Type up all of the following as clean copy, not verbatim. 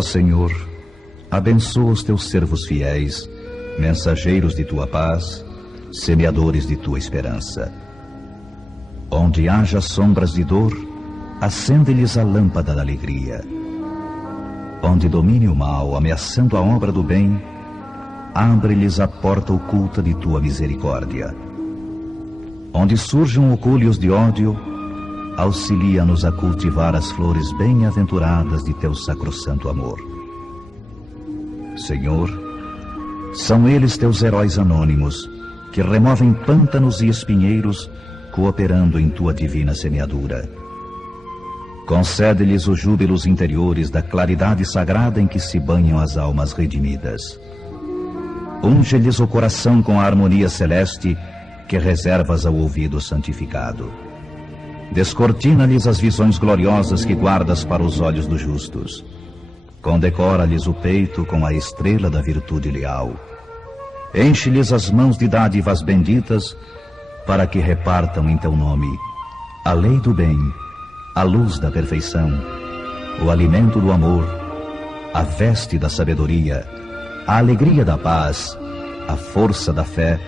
Ó Senhor, abençoa os teus servos fiéis, mensageiros de tua paz, semeadores de tua esperança. Onde haja sombras de dor, acende-lhes a lâmpada da alegria. Onde domine o mal, ameaçando a obra do bem, abre-lhes a porta oculta de tua misericórdia. Onde surjam orgulhos de ódio, auxilia-nos a cultivar as flores bem-aventuradas de teu sacrossanto amor. Senhor, são eles teus heróis anônimos, que removem pântanos e espinheiros, cooperando em tua divina semeadura. Concede-lhes os júbilos interiores da claridade sagrada em que se banham as almas redimidas. Unge-lhes o coração com a harmonia celeste que reservas ao ouvido santificado. Descortina-lhes as visões gloriosas que guardas para os olhos dos justos. Condecora-lhes o peito com a estrela da virtude leal. Enche-lhes as mãos de dádivas benditas, para que repartam em teu nome a lei do bem, a luz da perfeição, o alimento do amor, a veste da sabedoria, a alegria da paz, a força da fé,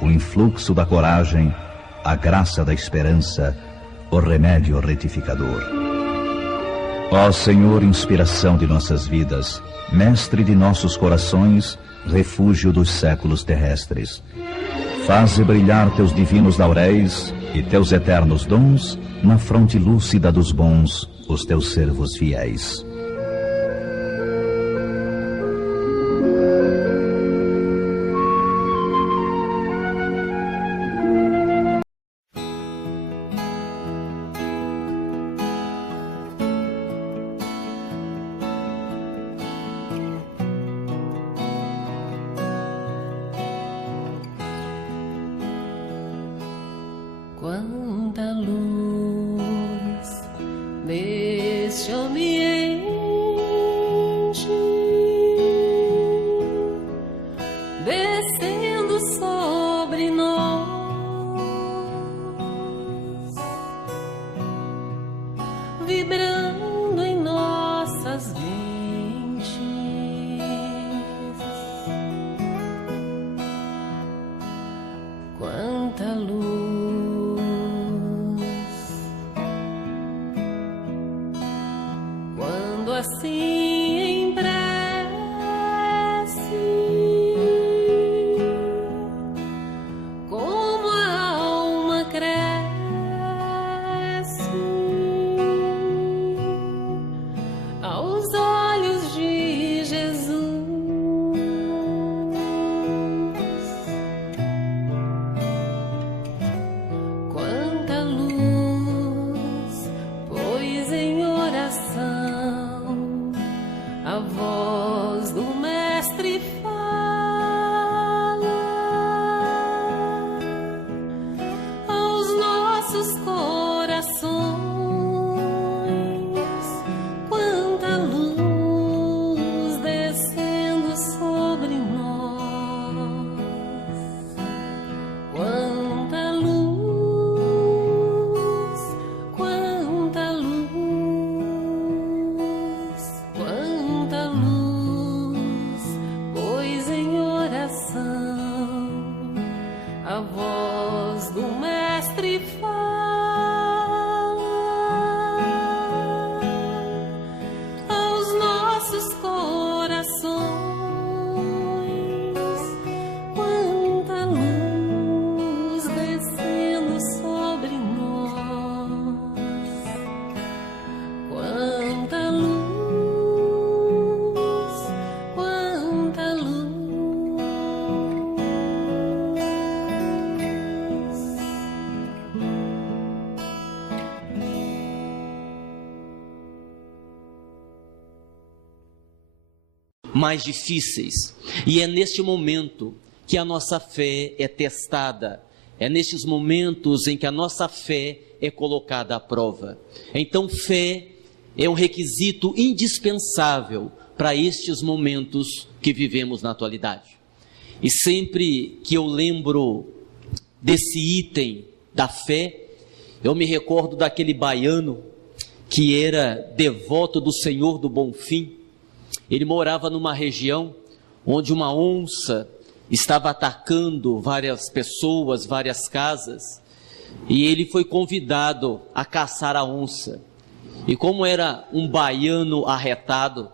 o influxo da coragem, a graça da esperança, o remédio retificador. Ó Senhor, inspiração de nossas vidas, mestre de nossos corações, refúgio dos séculos terrestres, faze brilhar teus divinos lauréis e teus eternos dons na fronte lúcida dos bons, os teus servos fiéis. Quanta luz neste ambiente, descendo sobre nós, vibrando em nossas mentes. Quanta luz assim em prece, como a alma cresce aos olhos de Jesus. Quanta luz, pois em oração a voz do Mestre fala aos nossos corações. Quanta luz descendo sobre nós, quanta luz, quanta luz. Quanta luz, pois em oração a voz do Mestre fala aos nossos corações. Quanta luz descendo sobre nós, quanta luz. Mais difíceis. E é neste momento que a nossa fé é testada. É nestes momentos em que a nossa fé é colocada à prova. Então, fé é um requisito indispensável para estes momentos que vivemos na atualidade. E sempre que eu lembro desse item da fé, eu me recordo daquele baiano que era devoto do Senhor do Bonfim, Ele morava numa região onde uma onça estava atacando várias pessoas, várias casas, e ele foi convidado a caçar a onça. E como era um baiano arretado,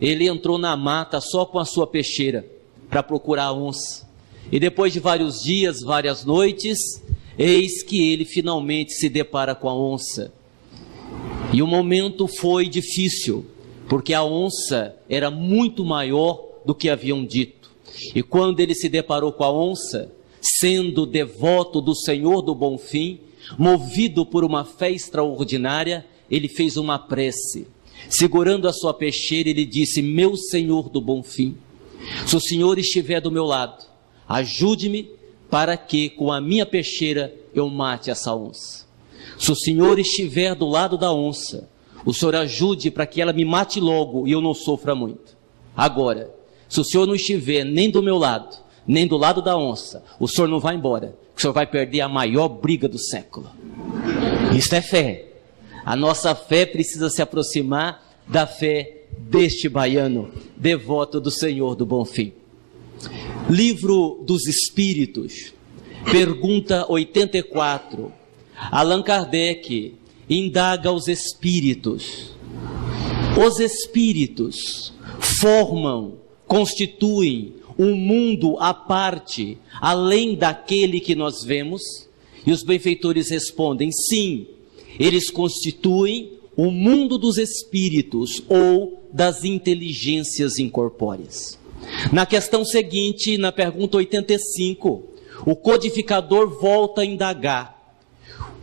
ele entrou na mata só com a sua peixeira para procurar a onça. E depois de vários dias, várias noites, eis que ele finalmente se depara com a onça. E o momento foi difícil, porque a onça era muito maior do que haviam dito. E quando ele se deparou com a onça, sendo devoto do Senhor do Bonfim, movido por uma fé extraordinária, ele fez uma prece. Segurando a sua peixeira, ele disse: meu Senhor do Bonfim, se o Senhor estiver do meu lado, ajude-me para que com a minha peixeira eu mate essa onça. Se o Senhor estiver do lado da onça, o Senhor ajude para que ela me mate logo e eu não sofra muito. Agora, se o Senhor não estiver nem do meu lado, nem do lado da onça, o Senhor não vai embora, o Senhor vai perder a maior briga do século. Isso é fé. A nossa fé precisa se aproximar da fé deste baiano, devoto do Senhor do Bonfim. Livro dos Espíritos, pergunta 84. Allan Kardec indaga os espíritos. Os espíritos formam, constituem um mundo à parte, além daquele que nós vemos? E os benfeitores respondem: sim, eles constituem o mundo dos espíritos ou das inteligências incorpóreas. Na questão seguinte, na pergunta 85, o codificador volta a indagar: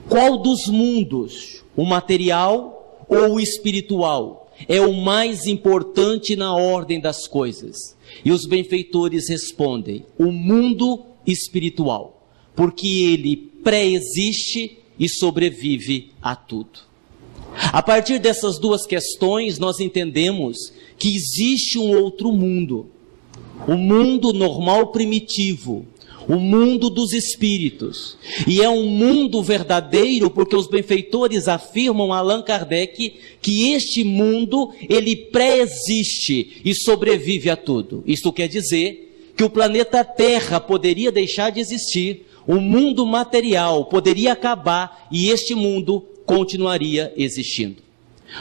qual dos mundos, o material ou o espiritual, é o mais importante na ordem das coisas? E os benfeitores respondem: o mundo espiritual, porque ele pré-existe e sobrevive a tudo. A partir dessas duas questões, nós entendemos que existe um outro mundo, o mundo normal primitivo, o mundo dos espíritos, e é um mundo verdadeiro porque os benfeitores afirmam a Allan Kardec que este mundo, ele pré-existe e sobrevive a tudo. Isto quer dizer que o planeta Terra poderia deixar de existir, o mundo material poderia acabar e este mundo continuaria existindo.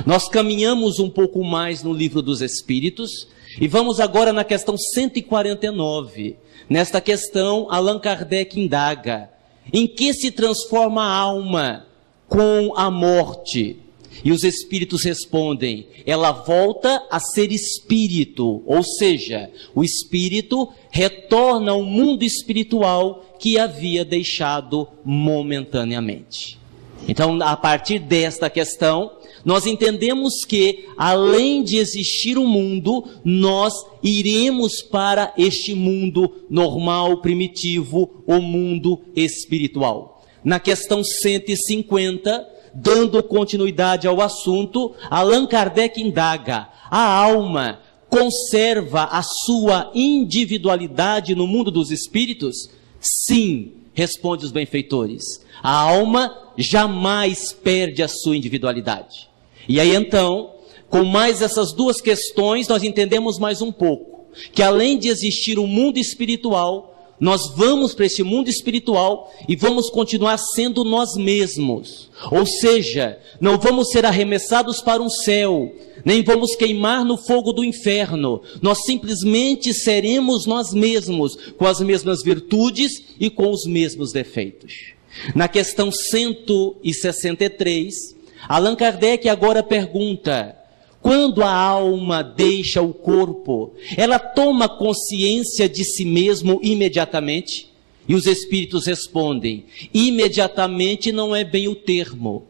Nós caminhamos um pouco mais no Livro dos Espíritos e vamos agora na questão 149. Nesta questão, Allan Kardec indaga: em que se transforma a alma com a morte? E os espíritos respondem: ela volta a ser espírito, ou seja, o espírito retorna ao mundo espiritual que havia deixado momentaneamente. Então, a partir desta questão, nós entendemos que, além de existir um mundo, nós iremos para este mundo normal, primitivo, o mundo espiritual. Na questão 150, dando continuidade ao assunto, Allan Kardec indaga: a alma conserva a sua individualidade no mundo dos espíritos? Sim, responde os benfeitores. A alma jamais perde a sua individualidade. E aí então, com mais essas duas questões, nós entendemos mais um pouco, que além de existir um mundo espiritual, nós vamos para esse mundo espiritual e vamos continuar sendo nós mesmos. Ou seja, não vamos ser arremessados para um céu, nem vamos queimar no fogo do inferno. Nós simplesmente seremos nós mesmos, com as mesmas virtudes e com os mesmos defeitos. Na questão 163, Allan Kardec agora pergunta: quando a alma deixa o corpo, ela toma consciência de si mesmo imediatamente? E os espíritos respondem: imediatamente não é bem o termo.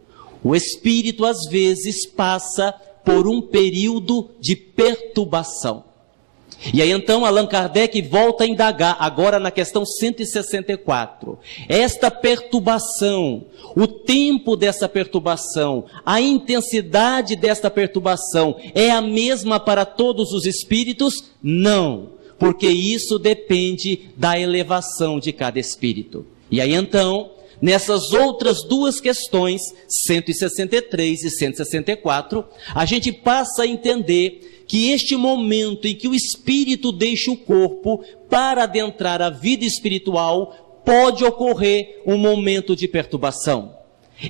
O espírito às vezes passa por um período de perturbação. E aí então Allan Kardec volta a indagar, agora na questão 164. Esta perturbação, o tempo dessa perturbação, a intensidade desta perturbação é a mesma para todos os espíritos? Não, porque isso depende da elevação de cada espírito. E aí então, nessas outras duas questões, 163 e 164, a gente passa a entender que este momento em que o espírito deixa o corpo para adentrar a vida espiritual, pode ocorrer um momento de perturbação.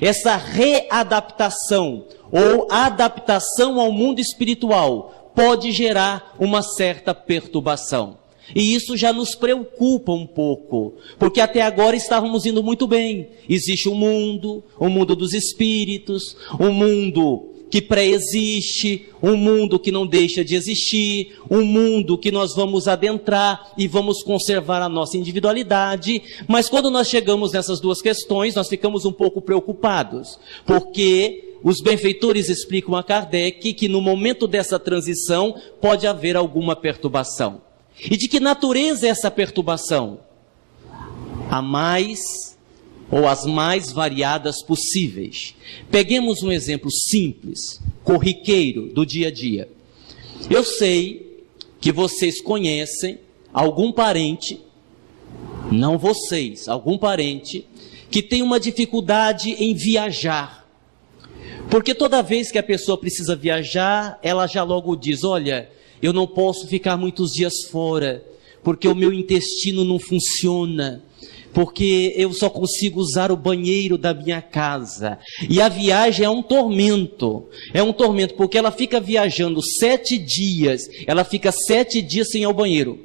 Essa readaptação ou adaptação ao mundo espiritual pode gerar uma certa perturbação. E isso já nos preocupa um pouco, porque até agora estávamos indo muito bem. Existe um mundo dos espíritos, um mundo que pré-existe, um mundo que não deixa de existir, um mundo que nós vamos adentrar e vamos conservar a nossa individualidade. Mas quando nós chegamos nessas duas questões, nós ficamos um pouco preocupados, porque os benfeitores explicam a Kardec que no momento dessa transição pode haver alguma perturbação. E de que natureza é essa perturbação? A mais ou as mais variadas possíveis. Peguemos um exemplo simples, corriqueiro do dia a dia. Eu sei que vocês conhecem algum parente, não vocês, algum parente, que tem uma dificuldade em viajar. Porque toda vez que a pessoa precisa viajar, ela já logo diz: olha, eu não posso ficar muitos dias fora, porque o meu intestino não funciona, porque eu só consigo usar o banheiro da minha casa. E a viagem é um tormento, porque ela fica viajando 7 dias, ela fica 7 dias sem ir ao banheiro.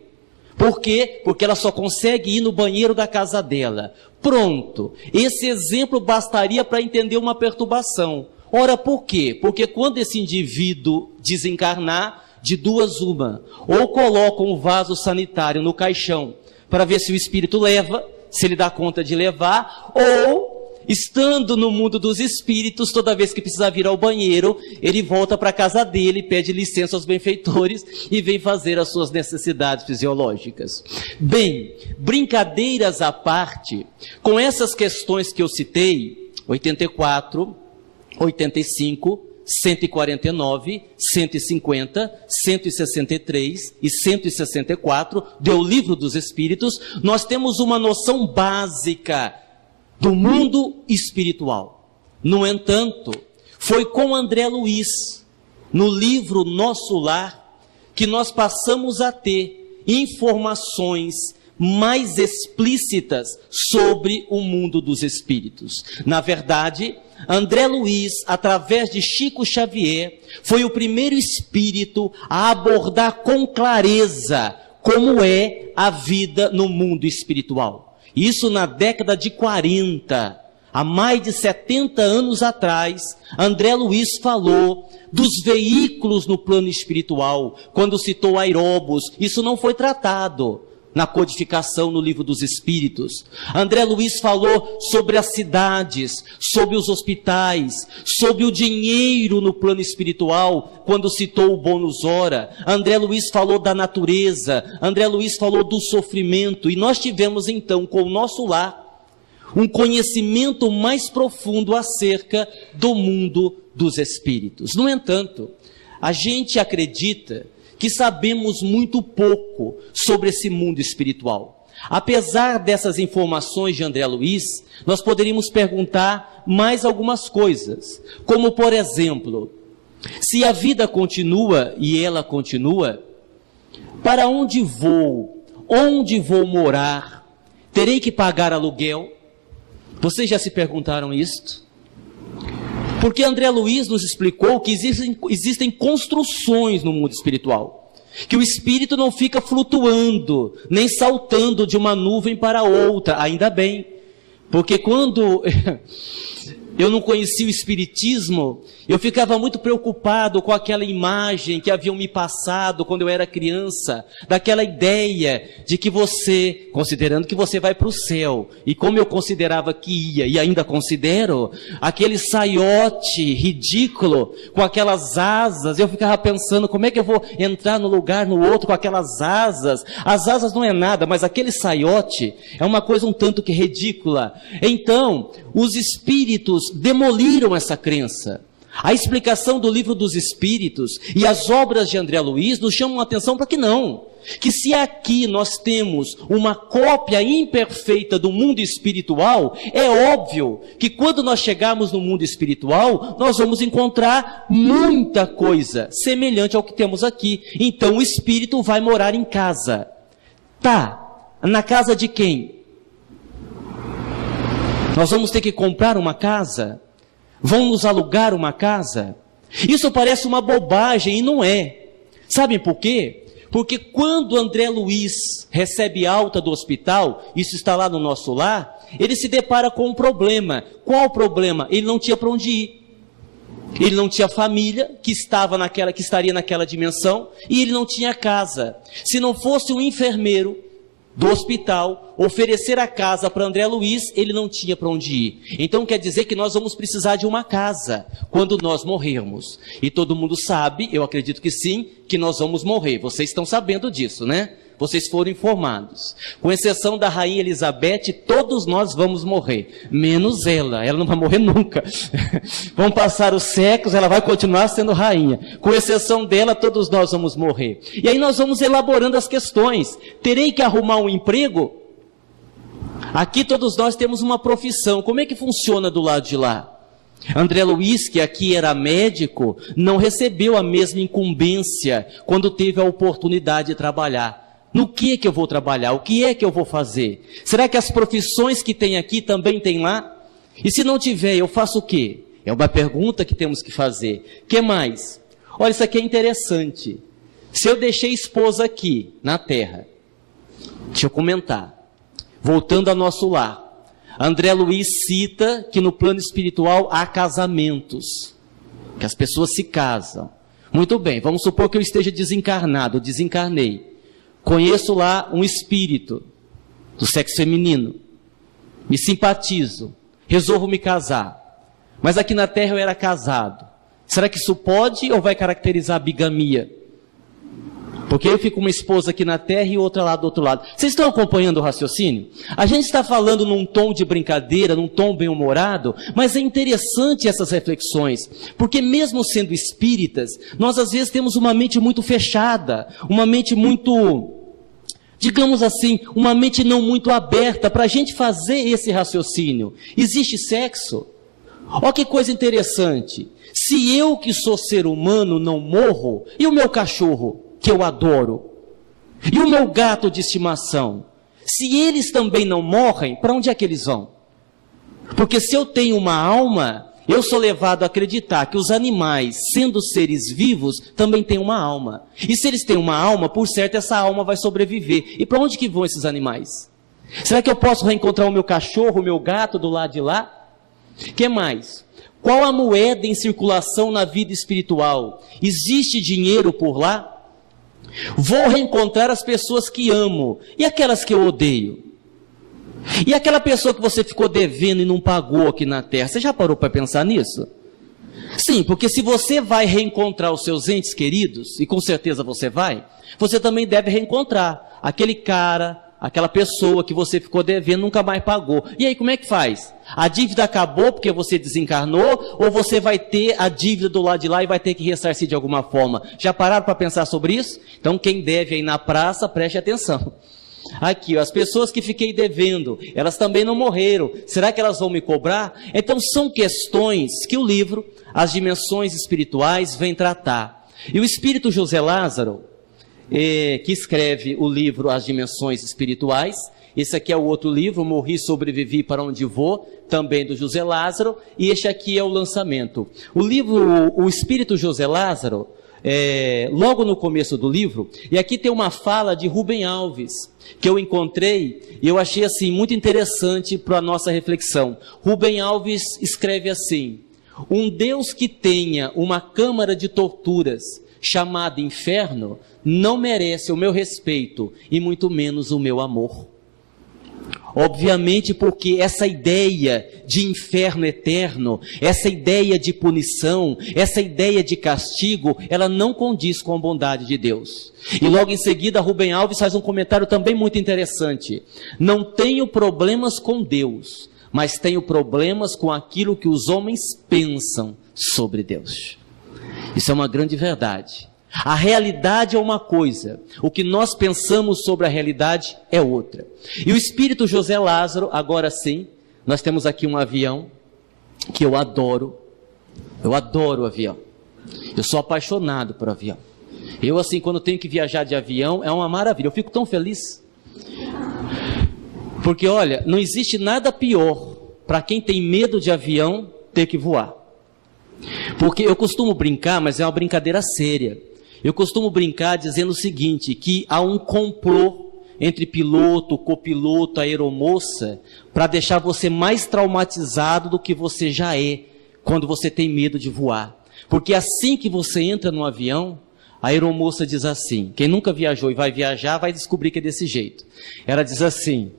Por quê? Porque ela só consegue ir no banheiro da casa dela. Pronto, esse exemplo bastaria para entender uma perturbação. Ora, por quê? Porque quando esse indivíduo desencarnar, de duas uma, ou colocam um vaso sanitário no caixão para ver se o espírito leva, se ele dá conta de levar, ou, estando no mundo dos espíritos, toda vez que precisar vir ao banheiro, ele volta para a casa dele, pede licença aos benfeitores e vem fazer as suas necessidades fisiológicas. Bem, brincadeiras à parte, com essas questões que eu citei, 84, 85, 149, 150, 163 e 164 do Livro dos Espíritos, nós temos uma noção básica do mundo espiritual. No entanto, foi com André Luiz, no livro Nosso Lar, que nós passamos a ter informações mais explícitas sobre o mundo dos espíritos. Na verdade, André Luiz, através de Chico Xavier, foi o primeiro espírito a abordar com clareza como é a vida no mundo espiritual. Isso na década de 40, há mais de 70 anos atrás, André Luiz falou dos veículos no plano espiritual, quando citou aeróbos. Isso não foi tratado na codificação no Livro dos Espíritos. André Luiz falou sobre as cidades, sobre os hospitais, sobre o dinheiro no plano espiritual, quando citou o bônus hora. André Luiz falou da natureza, André Luiz falou do sofrimento, e nós tivemos então, com o Nosso Lar, um conhecimento mais profundo acerca do mundo dos espíritos. No entanto, a gente acredita que sabemos muito pouco sobre esse mundo espiritual. Apesar dessas informações de André Luiz, nós poderíamos perguntar mais algumas coisas, como por exemplo, se a vida continua e ela continua, para onde vou? Onde vou morar? Terei que pagar aluguel? Vocês já se perguntaram isto? Porque André Luiz nos explicou que existem construções no mundo espiritual, que o espírito não fica flutuando, nem saltando de uma nuvem para outra, ainda bem, porque quando eu não conhecia o espiritismo, eu ficava muito preocupado com aquela imagem que haviam me passado quando eu era criança, daquela ideia de que você, considerando que você vai para o céu, e como eu considerava que ia, e ainda considero, aquele saiote ridículo, com aquelas asas, eu ficava pensando, como é que eu vou entrar num lugar, no outro, com aquelas asas? As asas não é nada, mas aquele saiote é uma coisa um tanto que ridícula. Então, os espíritos demoliram essa crença. A explicação do Livro dos Espíritos e as obras de André Luiz nos chamam a atenção para que não. Que se aqui nós temos uma cópia imperfeita do mundo espiritual, é óbvio que quando nós chegarmos no mundo espiritual, nós vamos encontrar muita coisa semelhante ao que temos aqui. Então o espírito vai morar em casa. Tá, na casa de quem? Nós vamos ter que comprar uma casa? Vão nos alugar uma casa? Isso parece uma bobagem e não é. Sabem por quê? Porque quando André Luiz recebe alta do hospital, isso está lá no nosso lar, ele se depara com um problema. Qual o problema? Ele não tinha para onde ir. Ele não tinha família que estaria naquela dimensão, e ele não tinha casa. Se não fosse um enfermeiro do hospital oferecer a casa para André Luiz, ele não tinha para onde ir. Então quer dizer que nós vamos precisar de uma casa quando nós morrermos. E todo mundo sabe, eu acredito que sim, que nós vamos morrer. Vocês estão sabendo disso, né? Vocês foram informados. Com exceção da rainha Elizabeth, todos nós vamos morrer. Menos ela não vai morrer nunca. Vão passar os séculos, ela vai continuar sendo rainha. Com exceção dela, todos nós vamos morrer. E aí nós vamos elaborando as questões. Terei que arrumar um emprego? Aqui todos nós temos uma profissão. Como é que funciona do lado de lá? André Luiz, que aqui era médico, não recebeu a mesma incumbência quando teve a oportunidade de trabalhar. No que eu vou trabalhar? O que é que eu vou fazer? Será que as profissões que tem aqui também tem lá? E se não tiver, eu faço o quê? É uma pergunta que temos que fazer. O que mais? Olha, isso aqui é interessante. Se eu deixei esposa aqui, na terra, deixa eu comentar. Voltando ao nosso lar. André Luiz cita que no plano espiritual há casamentos. Que as pessoas se casam. Muito bem, vamos supor que eu esteja desencarnado, desencarnei. Conheço lá um espírito do sexo feminino, me simpatizo, resolvo me casar, mas aqui na terra eu era casado. Será que isso pode ou vai caracterizar a bigamia? Porque eu fico uma esposa aqui na terra e outra lá do outro lado. Vocês estão acompanhando o raciocínio? A gente está falando num tom de brincadeira, num tom bem-humorado, mas é interessante essas reflexões, porque mesmo sendo espíritas, nós às vezes temos uma mente muito fechada, uma mente muito, digamos assim, uma mente não muito aberta para a gente fazer esse raciocínio. Existe sexo? Olha que coisa interessante. Se eu que sou ser humano não morro, e o meu cachorro, que eu adoro, e o meu gato de estimação, se eles também não morrem, para onde é que eles vão? Porque se eu tenho uma alma, eu sou levado a acreditar que os animais, sendo seres vivos, também têm uma alma. E se eles têm uma alma, por certo, essa alma vai sobreviver. E para onde que vão esses animais? Será que eu posso reencontrar o meu cachorro, o meu gato do lado de lá? O que mais? Qual a moeda em circulação na vida espiritual? Existe dinheiro por lá? Vou reencontrar as pessoas que amo. E aquelas que eu odeio? E aquela pessoa que você ficou devendo e não pagou aqui na terra? Você já parou para pensar nisso? Sim, porque se você vai reencontrar os seus entes queridos, e com certeza você vai, você também deve reencontrar aquele cara, aquela pessoa que você ficou devendo, nunca mais pagou. E aí como é que faz? A dívida acabou porque você desencarnou, ou você vai ter a dívida do lado de lá e vai ter que ressarcir de alguma forma? Já pararam para pensar sobre isso? Então quem deve aí na praça, preste atenção. Aqui, as pessoas que fiquei devendo, elas também não morreram. Será que elas vão me cobrar? Então são questões que o livro, As Dimensões Espirituais, vem tratar. E o espírito José Lázaro, que escreve o livro As Dimensões Espirituais, esse aqui é o outro livro, Morri, Sobrevivi, Para Onde Vou, também do José Lázaro, e este aqui é o lançamento. O livro, o espírito José Lázaro, logo no começo do livro, e aqui tem uma fala de Rubem Alves, que eu encontrei, e eu achei assim, muito interessante para a nossa reflexão. Rubem Alves escreve assim: um Deus que tenha uma câmara de torturas, chamada inferno, não merece o meu respeito, e muito menos o meu amor. Obviamente porque essa ideia de inferno eterno, essa ideia de punição, essa ideia de castigo, ela não condiz com a bondade de Deus. E logo em seguida Rubem Alves faz um comentário também muito interessante: não tenho problemas com Deus, mas tenho problemas com aquilo que os homens pensam sobre Deus. Isso é uma grande verdade. A realidade é uma coisa, o que nós pensamos sobre a realidade é outra. E o espírito José Lázaro, agora sim, nós temos aqui um avião que eu adoro o avião. Eu sou apaixonado por avião. Eu, assim, quando tenho que viajar de avião, é uma maravilha, eu fico tão feliz. Porque, olha, não existe nada pior para quem tem medo de avião ter que voar. Porque eu costumo brincar, mas é uma brincadeira séria. Eu costumo brincar dizendo o seguinte, que há um complô entre piloto, copiloto, aeromoça, para deixar você mais traumatizado do que você já é, quando você tem medo de voar. Porque assim que você entra no avião, a aeromoça diz assim, quem nunca viajou e vai viajar, vai descobrir que é desse jeito. Ela diz assim,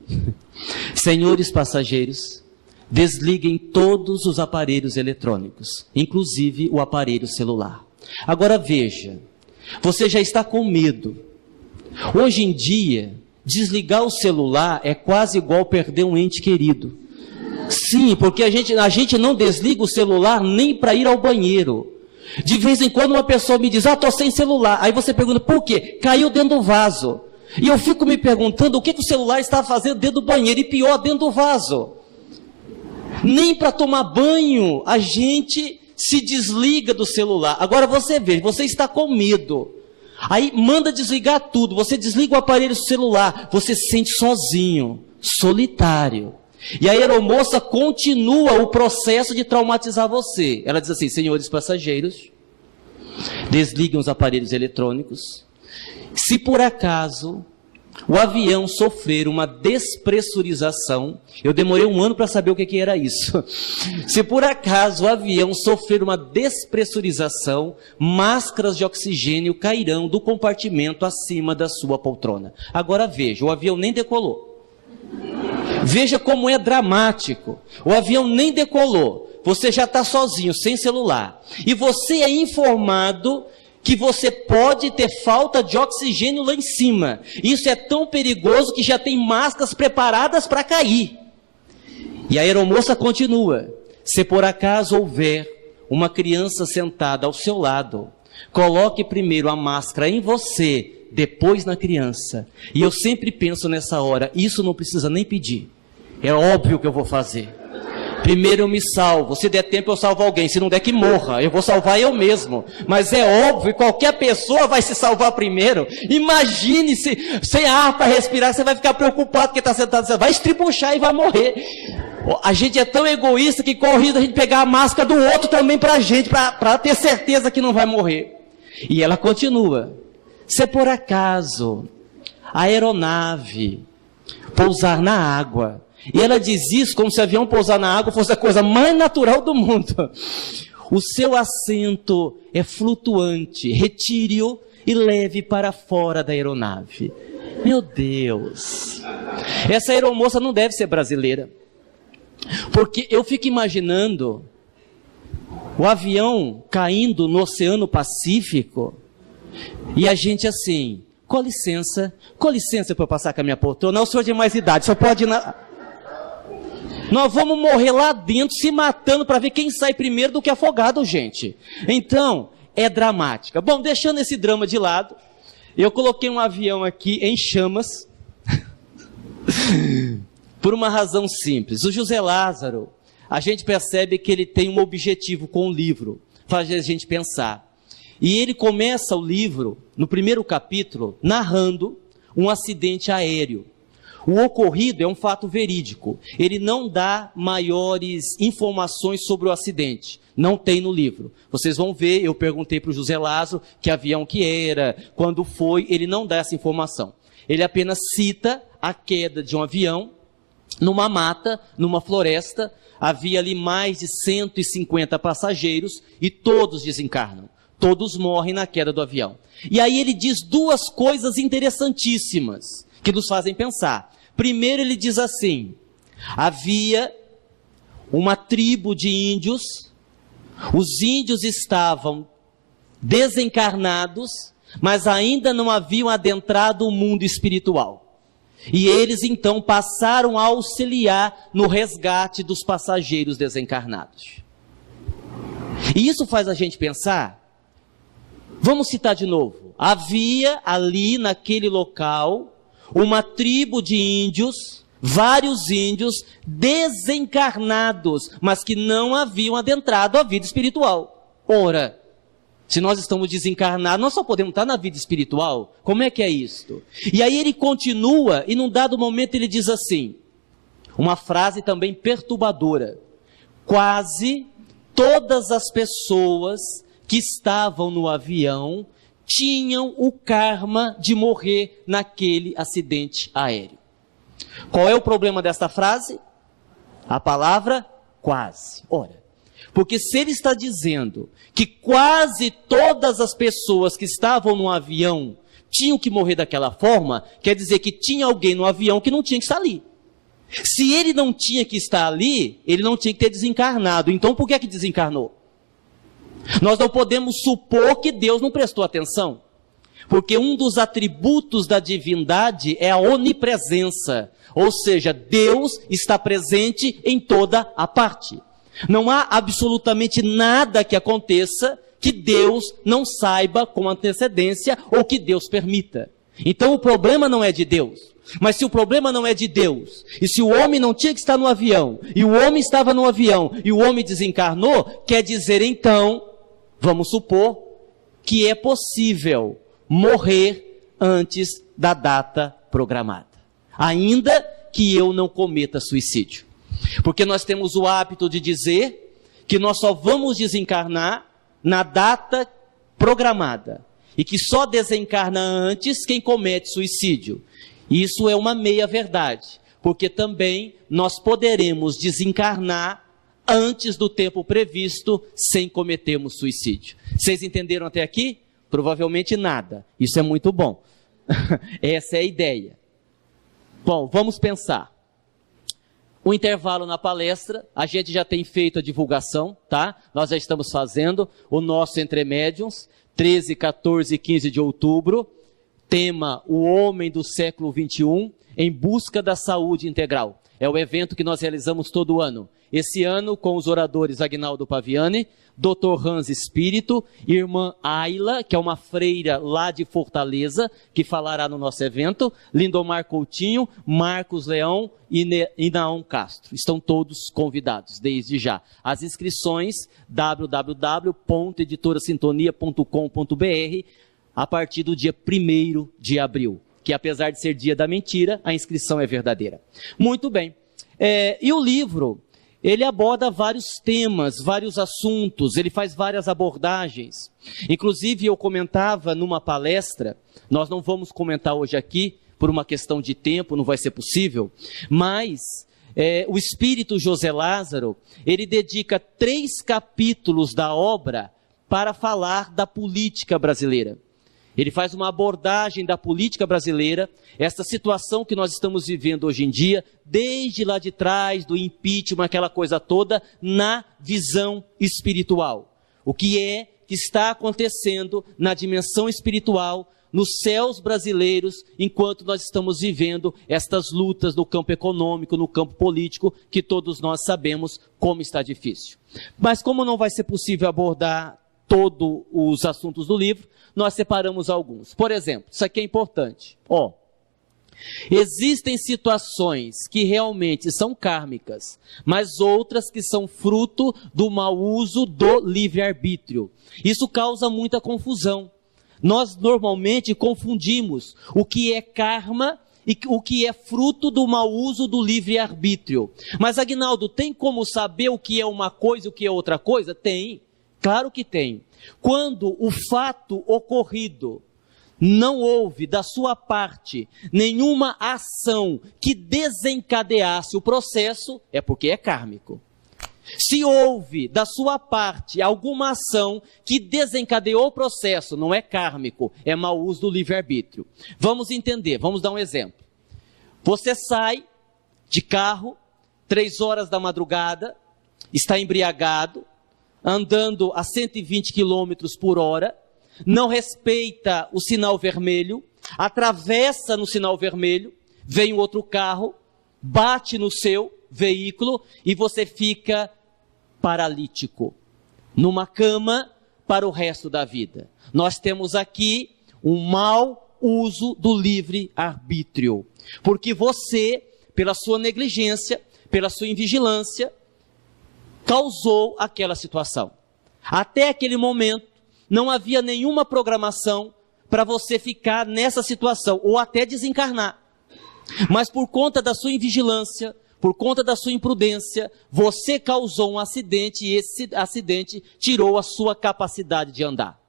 senhores passageiros, desliguem todos os aparelhos eletrônicos, inclusive o aparelho celular. Agora veja, você já está com medo. Hoje em dia, desligar o celular é quase igual perder um ente querido. Sim, porque a gente não desliga o celular nem para ir ao banheiro. De vez em quando uma pessoa me diz, estou sem celular. Aí você pergunta, por quê? Caiu dentro do vaso. E eu fico me perguntando o que o celular está fazendo dentro do banheiro e pior, dentro do vaso. Nem para tomar banho a gente se desliga do celular. Agora você vê, você está com medo. Aí manda desligar tudo, você desliga o aparelho celular, você se sente sozinho, solitário. E a aeromoça continua o processo de traumatizar você. Ela diz assim, senhores passageiros, desliguem os aparelhos eletrônicos. Se por acaso o avião sofrer uma despressurização, eu demorei 1 ano para saber o que era isso. Se por acaso o avião sofrer uma despressurização, máscaras de oxigênio cairão do compartimento acima da sua poltrona. Agora veja, o avião nem decolou. Veja como é dramático. O avião nem decolou. Você já está sozinho, sem celular. E você é informado que você pode ter falta de oxigênio lá em cima. Isso é tão perigoso que já tem máscaras preparadas para cair. E a aeromoça continua. Se por acaso houver uma criança sentada ao seu lado, coloque primeiro a máscara em você, depois na criança. E eu sempre penso nessa hora, isso não precisa nem pedir. É óbvio que eu vou fazer. Primeiro eu me salvo, se der tempo eu salvo alguém, se não der que morra, eu vou salvar eu mesmo. Mas é óbvio, qualquer pessoa vai se salvar primeiro. Imagine se sem ar para respirar, você vai ficar preocupado porque está sentado, você vai estribuchar e vai morrer. A gente é tão egoísta que corre o risco da gente pegar a máscara do outro também para a gente, para ter certeza que não vai morrer. E ela continua. Se por acaso a aeronave pousar na água, e ela diz isso como se o avião pousar na água fosse a coisa mais natural do mundo. O seu assento é flutuante, retire-o e leve para fora da aeronave. Meu Deus! Essa aeromoça não deve ser brasileira. Porque eu fico imaginando o avião caindo no Oceano Pacífico e a gente assim, com licença para eu passar com a minha poltrona. Não, o senhor de mais idade, só pode ir na... Nós vamos morrer lá dentro se matando para ver quem sai primeiro do que afogado, gente. Então, é dramática. Bom, deixando esse drama de lado, eu coloquei um avião aqui em chamas por uma razão simples. O José Lázaro, a gente percebe que ele tem um objetivo com o livro, faz a gente pensar. E ele começa o livro, no primeiro capítulo, narrando um acidente aéreo. O ocorrido é um fato verídico. Ele não dá maiores informações sobre o acidente. Não tem no livro. Vocês vão ver, eu perguntei para o José Lázaro que avião que era, quando foi, ele não dá essa informação. Ele apenas cita a queda de um avião numa mata, numa floresta. Havia ali mais de 150 passageiros e todos desencarnam. Todos morrem na queda do avião. E aí ele diz duas coisas interessantíssimas que nos fazem pensar. Primeiro ele diz assim, havia uma tribo de índios, os índios estavam desencarnados, mas ainda não haviam adentrado o mundo espiritual. E eles então passaram a auxiliar no resgate dos passageiros desencarnados. E isso faz a gente pensar. Vamos citar de novo. Havia ali naquele local uma tribo de índios, vários índios desencarnados, mas que não haviam adentrado a vida espiritual. Ora, se nós estamos desencarnados, nós só podemos estar na vida espiritual? Como é que é isto? E aí ele continua, e num dado momento ele diz assim, uma frase também perturbadora: quase todas as pessoas que estavam no avião tinham o karma de morrer naquele acidente aéreo. Qual é o problema desta frase? A palavra quase. Ora, porque se ele está dizendo que quase todas as pessoas que estavam no avião tinham que morrer daquela forma, quer dizer que tinha alguém no avião que não tinha que estar ali. Se ele não tinha que estar ali, ele não tinha que ter desencarnado. Então por que é que desencarnou? Nós não podemos supor que Deus não prestou atenção, porque um dos atributos da divindade é a onipresença, ou seja, Deus está presente em toda a parte. Não há absolutamente nada que aconteça que Deus não saiba com antecedência ou que Deus permita. Então o problema não é de Deus. Mas se o problema não é de Deus, e se o homem não tinha que estar no avião, e o homem estava no avião, e o homem desencarnou, quer dizer então, vamos supor, que é possível morrer antes da data programada, ainda que eu não cometa suicídio. Porque nós temos o hábito de dizer que nós só vamos desencarnar na data programada, e que só desencarna antes quem comete suicídio. Isso é uma meia-verdade, porque também nós poderemos desencarnar antes do tempo previsto, sem cometermos suicídio. Vocês entenderam até aqui? Provavelmente nada. Isso é muito bom. Essa é a ideia. Bom, vamos pensar. Um intervalo na palestra, a gente já tem feito a divulgação, tá? Nós já estamos fazendo o nosso Entre Médiuns, 13, 14 e 15 de outubro. Tema: o homem do século 21 em busca da saúde integral. É o evento que nós realizamos todo ano. Esse ano com os oradores Agnaldo Paviani, Dr. Hans Espírito, Irmã Ayla, que é uma freira lá de Fortaleza, que falará no nosso evento, Lindomar Coutinho, Marcos Leão e Naum Castro. Estão todos convidados, desde já. As inscrições, www.editorasintonia.com.br, a partir do dia 1º de abril, que apesar de ser dia da mentira, a inscrição é verdadeira. Muito bem. E o livro, ele aborda vários temas, vários assuntos, ele faz várias abordagens. Inclusive, eu comentava numa palestra, nós não vamos comentar hoje aqui, por uma questão de tempo, não vai ser possível, mas o espírito José Lázaro, ele dedica 3 capítulos da obra para falar da política brasileira. Ele faz uma abordagem da política brasileira, essa situação que nós estamos vivendo hoje em dia, desde lá de trás, do impeachment, aquela coisa toda, na visão espiritual. O que é que está acontecendo na dimensão espiritual, nos céus brasileiros, enquanto nós estamos vivendo estas lutas no campo econômico, no campo político, que todos nós sabemos como está difícil. Mas como não vai ser possível abordar todos os assuntos do livro, nós separamos alguns. Por exemplo, isso aqui é importante. Existem situações que realmente são kármicas, mas outras que são fruto do mau uso do livre-arbítrio. Isso causa muita confusão. Nós normalmente confundimos o que é karma e o que é fruto do mau uso do livre-arbítrio. Mas, Agnaldo, tem como saber o que é uma coisa e o que é outra coisa? Tem. Claro que tem. Quando o fato ocorrido não houve da sua parte nenhuma ação que desencadeasse o processo, é porque é kármico. Se houve da sua parte alguma ação que desencadeou o processo, não é kármico, é mau uso do livre-arbítrio. Vamos entender, vamos dar um exemplo. Você sai de carro, 3 horas da madrugada, está embriagado, andando a 120 km por hora, não respeita o sinal vermelho, atravessa no sinal vermelho, vem um outro carro, bate no seu veículo e você fica paralítico. numa cama para o resto da vida. Nós temos aqui um mau uso do livre-arbítrio, porque você, pela sua negligência, pela sua invigilância, causou aquela situação. Até aquele momento, não havia nenhuma programação para você ficar nessa situação, ou até desencarnar. Mas por conta da sua invigilância, por conta da sua imprudência, você causou um acidente e esse acidente tirou a sua capacidade de andar.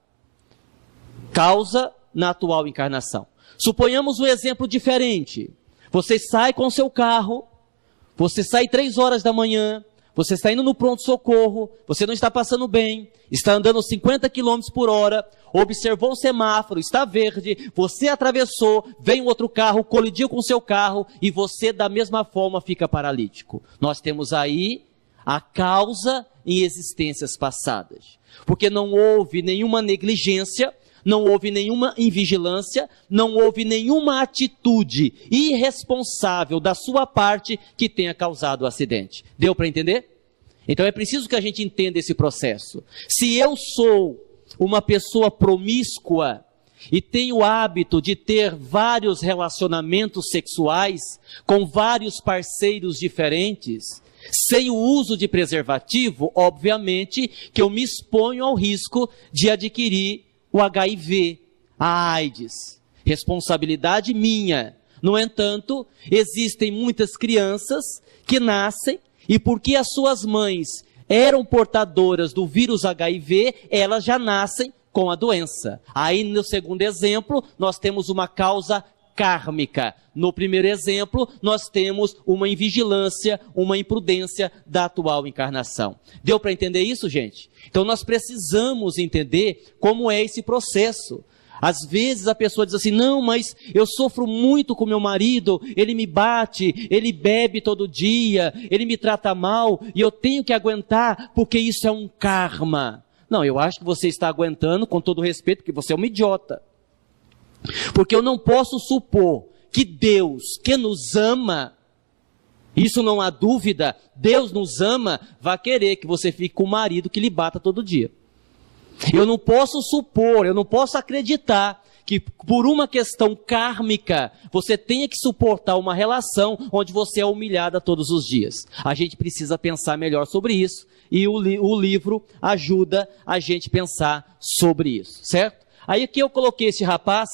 Causa na atual encarnação. Suponhamos um exemplo diferente. Você sai com seu carro, você sai 3 horas da manhã, você está indo no pronto-socorro, você não está passando bem, está andando 50 km por hora, observou o semáforo, está verde, você atravessou, vem um outro carro, colidiu com o seu carro e você da mesma forma fica paralítico. Nós temos aí a causa em existências passadas, porque não houve nenhuma negligência, não houve nenhuma invigilância, não houve nenhuma atitude irresponsável da sua parte que tenha causado o acidente. Deu para entender? Então é preciso que a gente entenda esse processo. Se eu sou uma pessoa promíscua e tenho o hábito de ter vários relacionamentos sexuais com vários parceiros diferentes, sem o uso de preservativo, obviamente que eu me exponho ao risco de adquirir o HIV, a AIDS, responsabilidade minha. No entanto, existem muitas crianças que nascem e porque as suas mães eram portadoras do vírus HIV, elas já nascem com a doença. Aí no segundo exemplo, nós temos uma causa kármica. No primeiro exemplo, nós temos uma invigilância, uma imprudência da atual encarnação. Deu para entender isso, gente? Então nós precisamos entender como é esse processo. Às vezes a pessoa diz assim, não, mas eu sofro muito com meu marido, ele me bate, ele bebe todo dia, ele me trata mal, e eu tenho que aguentar porque isso é um karma. Não, eu acho que você está aguentando, com todo respeito, porque você é um idiota. Porque eu não posso supor que Deus, que nos ama, isso não há dúvida, Deus nos ama, vai querer que você fique com o marido que lhe bata todo dia. Eu não posso supor, eu não posso acreditar que por uma questão kármica, você tenha que suportar uma relação onde você é humilhada todos os dias. A gente precisa pensar melhor sobre isso, e o livro ajuda a gente pensar sobre isso, certo? Aí aqui eu coloquei esse rapaz,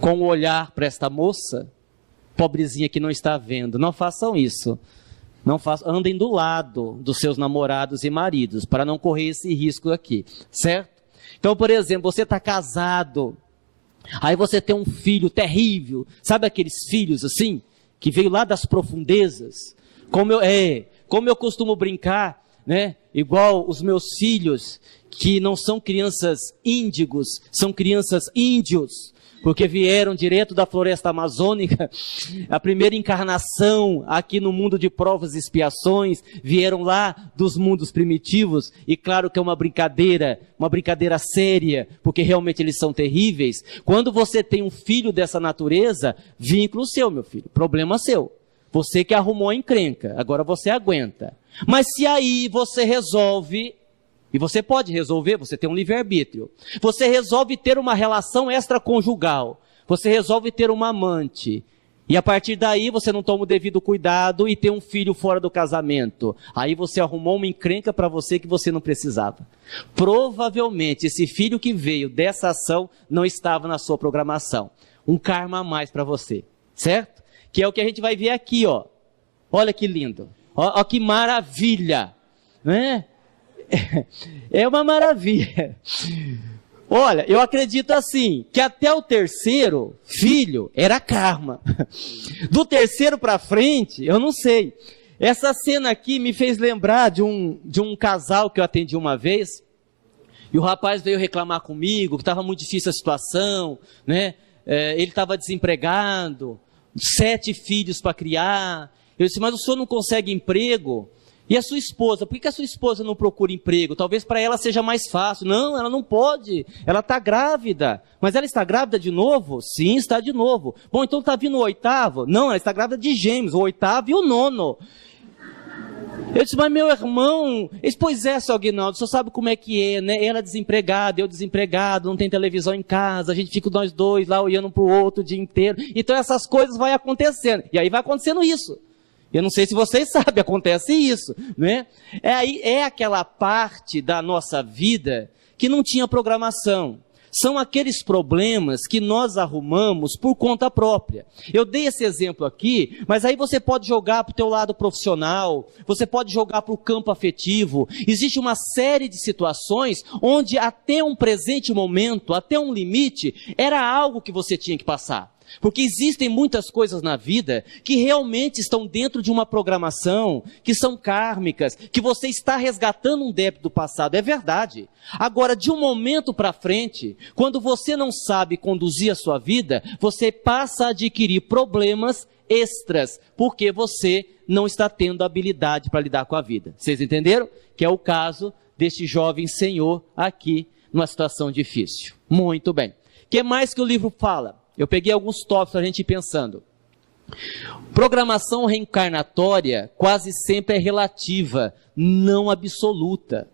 com o olhar para esta moça, pobrezinha que não está vendo. Não façam isso. Não façam, andem do lado dos seus namorados e maridos, para não correr esse risco aqui, certo? Então, por exemplo, você está casado, aí você tem um filho terrível, sabe aqueles filhos assim, que veio lá das profundezas? Como eu costumo brincar, né? Igual os meus filhos, que não são crianças índigos, são crianças índios, porque vieram direto da floresta amazônica, a primeira encarnação aqui no mundo de provas e expiações, vieram lá dos mundos primitivos, e claro que é uma brincadeira séria, porque realmente eles são terríveis. Quando você tem um filho dessa natureza, vínculo seu, meu filho, problema seu. Você que arrumou a encrenca, agora você aguenta. Mas se aí você resolve, e você pode resolver, você tem um livre-arbítrio, você resolve ter uma relação extraconjugal, você resolve ter uma amante, e a partir daí você não toma o devido cuidado e tem um filho fora do casamento, aí você arrumou uma encrenca para você que você não precisava. Provavelmente esse filho que veio dessa ação não estava na sua programação, um karma a mais para você, certo? Que é o que a gente vai ver aqui, ó. Olha que lindo, ó que maravilha, né? É uma maravilha. Olha, eu acredito assim, que até o terceiro filho era karma. Do terceiro para frente, eu não sei. Essa cena aqui me fez lembrar de um casal que eu atendi uma vez, e o rapaz veio reclamar comigo, que estava muito difícil a situação, né? Ele estava desempregado, 7 filhos para criar. Eu disse, mas o senhor não consegue emprego? E a sua esposa, por que a sua esposa não procura emprego? Talvez para ela seja mais fácil. Não, ela não pode, ela está grávida. Mas ela está grávida de novo? Sim, está de novo. Bom, então está vindo o 8º? Não, ela está grávida de gêmeos, o 8º e o 9º. Eu disse, mas meu irmão, pois é, seu Aguinaldo, o senhor sabe como é que é, né? Ela desempregada, eu desempregado, não tem televisão em casa, a gente fica nós dois lá olhando um para o outro o dia inteiro. Então essas coisas vão acontecendo. E aí vai acontecendo isso. Eu não sei se vocês sabem, acontece isso, né? É aquela parte da nossa vida que não tinha programação. São aqueles problemas que nós arrumamos por conta própria. Eu dei esse exemplo aqui, mas aí você pode jogar para o teu lado profissional, você pode jogar para o campo afetivo. Existe uma série de situações onde até um presente momento, até um limite, era algo que você tinha que passar. Porque existem muitas coisas na vida que realmente estão dentro de uma programação, que são kármicas, que você está resgatando um débito do passado, é verdade. Agora, de um momento para frente, quando você não sabe conduzir a sua vida, você passa a adquirir problemas extras, porque você não está tendo habilidade para lidar com a vida. Vocês entenderam? Que é o caso deste jovem senhor aqui, numa situação difícil. Muito bem. O que mais que o livro fala? Eu peguei alguns tópicos para a gente ir pensando. Programação reencarnatória quase sempre é relativa, não absoluta.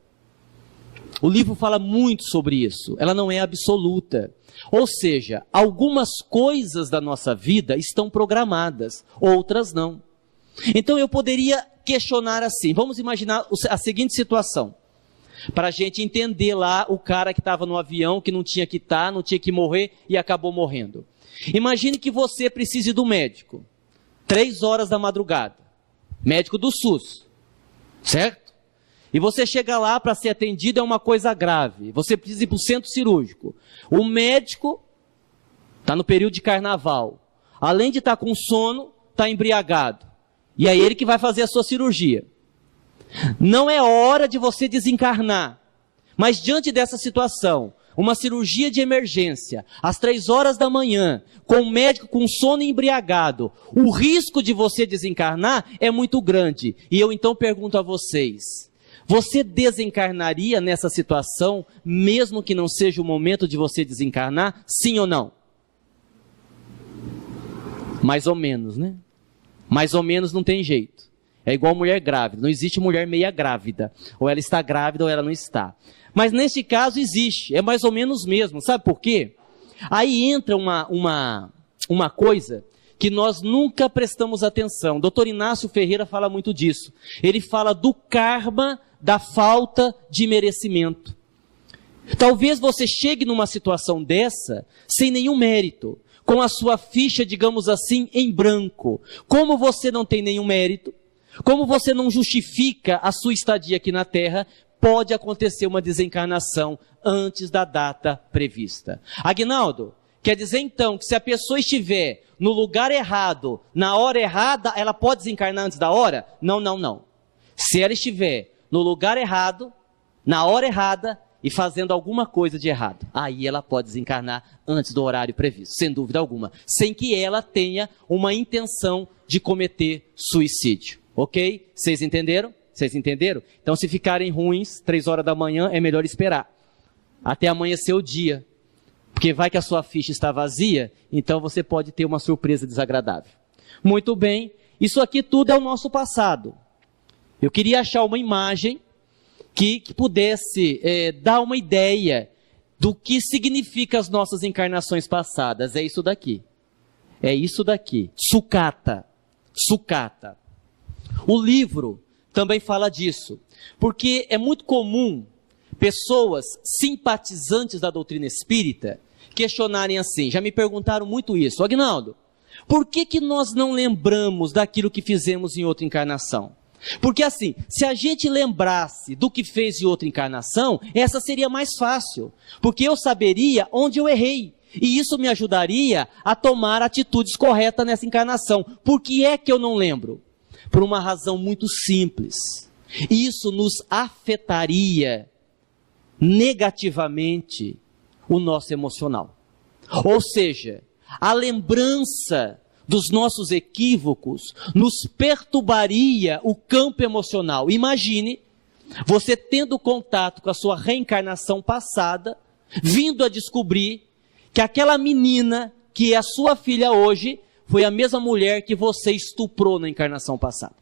O livro fala muito sobre isso, ela não é absoluta. Ou seja, algumas coisas da nossa vida estão programadas, outras não. Então eu poderia questionar assim, vamos imaginar a seguinte situação. Para a gente entender lá o cara que estava no avião, que não tinha que estar, não tinha que morrer e acabou morrendo. Imagine que você precise do médico, 3 horas da madrugada, médico do SUS, certo? E você chega lá para ser atendido, é uma coisa grave, você precisa ir para o centro cirúrgico. O médico está no período de carnaval, além de estar com sono, está embriagado, e é ele que vai fazer a sua cirurgia. Não é hora de você desencarnar, mas diante dessa situação, uma cirurgia de emergência, às 3 horas da manhã, com o médico com sono embriagado, o risco de você desencarnar é muito grande. E eu então pergunto a vocês, você desencarnaria nessa situação, mesmo que não seja o momento de você desencarnar, sim ou não? Mais ou menos, né? Mais ou menos não tem jeito. É igual mulher grávida, não existe mulher meia grávida. Ou ela está grávida ou ela não está. Mas nesse caso existe, é mais ou menos mesmo. Sabe por quê? Aí entra uma coisa que nós nunca prestamos atenção. O Dr. Inácio Ferreira fala muito disso. Ele fala do karma da falta de merecimento. Talvez você chegue numa situação dessa sem nenhum mérito, com a sua ficha, digamos assim, em branco. Como você não tem nenhum mérito, como você não justifica a sua estadia aqui na Terra, pode acontecer uma desencarnação antes da data prevista. Aguinaldo, quer dizer então que se a pessoa estiver no lugar errado, na hora errada, ela pode desencarnar antes da hora? Não, não, não. Se ela estiver no lugar errado, na hora errada e fazendo alguma coisa de errado, aí ela pode desencarnar antes do horário previsto, sem dúvida alguma, sem que ela tenha uma intenção de cometer suicídio. Ok? Vocês entenderam? Vocês entenderam? Então, se ficarem ruins, 3 horas da manhã, é melhor esperar até amanhecer o dia. Porque vai que a sua ficha está vazia, então você pode ter uma surpresa desagradável. Muito bem, isso aqui tudo é o nosso passado. Eu queria achar uma imagem que pudesse dar uma ideia do que significa as nossas encarnações passadas. É isso daqui. É isso daqui. Sucata. Sucata. O livro também fala disso, porque é muito comum pessoas simpatizantes da doutrina espírita questionarem assim, já me perguntaram muito isso, Aguinaldo, por que nós não lembramos daquilo que fizemos em outra encarnação? Porque assim, se a gente lembrasse do que fez em outra encarnação, essa seria mais fácil, porque eu saberia onde eu errei, e isso me ajudaria a tomar atitudes corretas nessa encarnação. Por que é que eu não lembro? Por uma razão muito simples. Isso nos afetaria negativamente o nosso emocional. Ou seja, a lembrança dos nossos equívocos nos perturbaria o campo emocional. Imagine você tendo contato com a sua reencarnação passada, vindo a descobrir que aquela menina que é a sua filha hoje foi a mesma mulher que você estuprou na encarnação passada.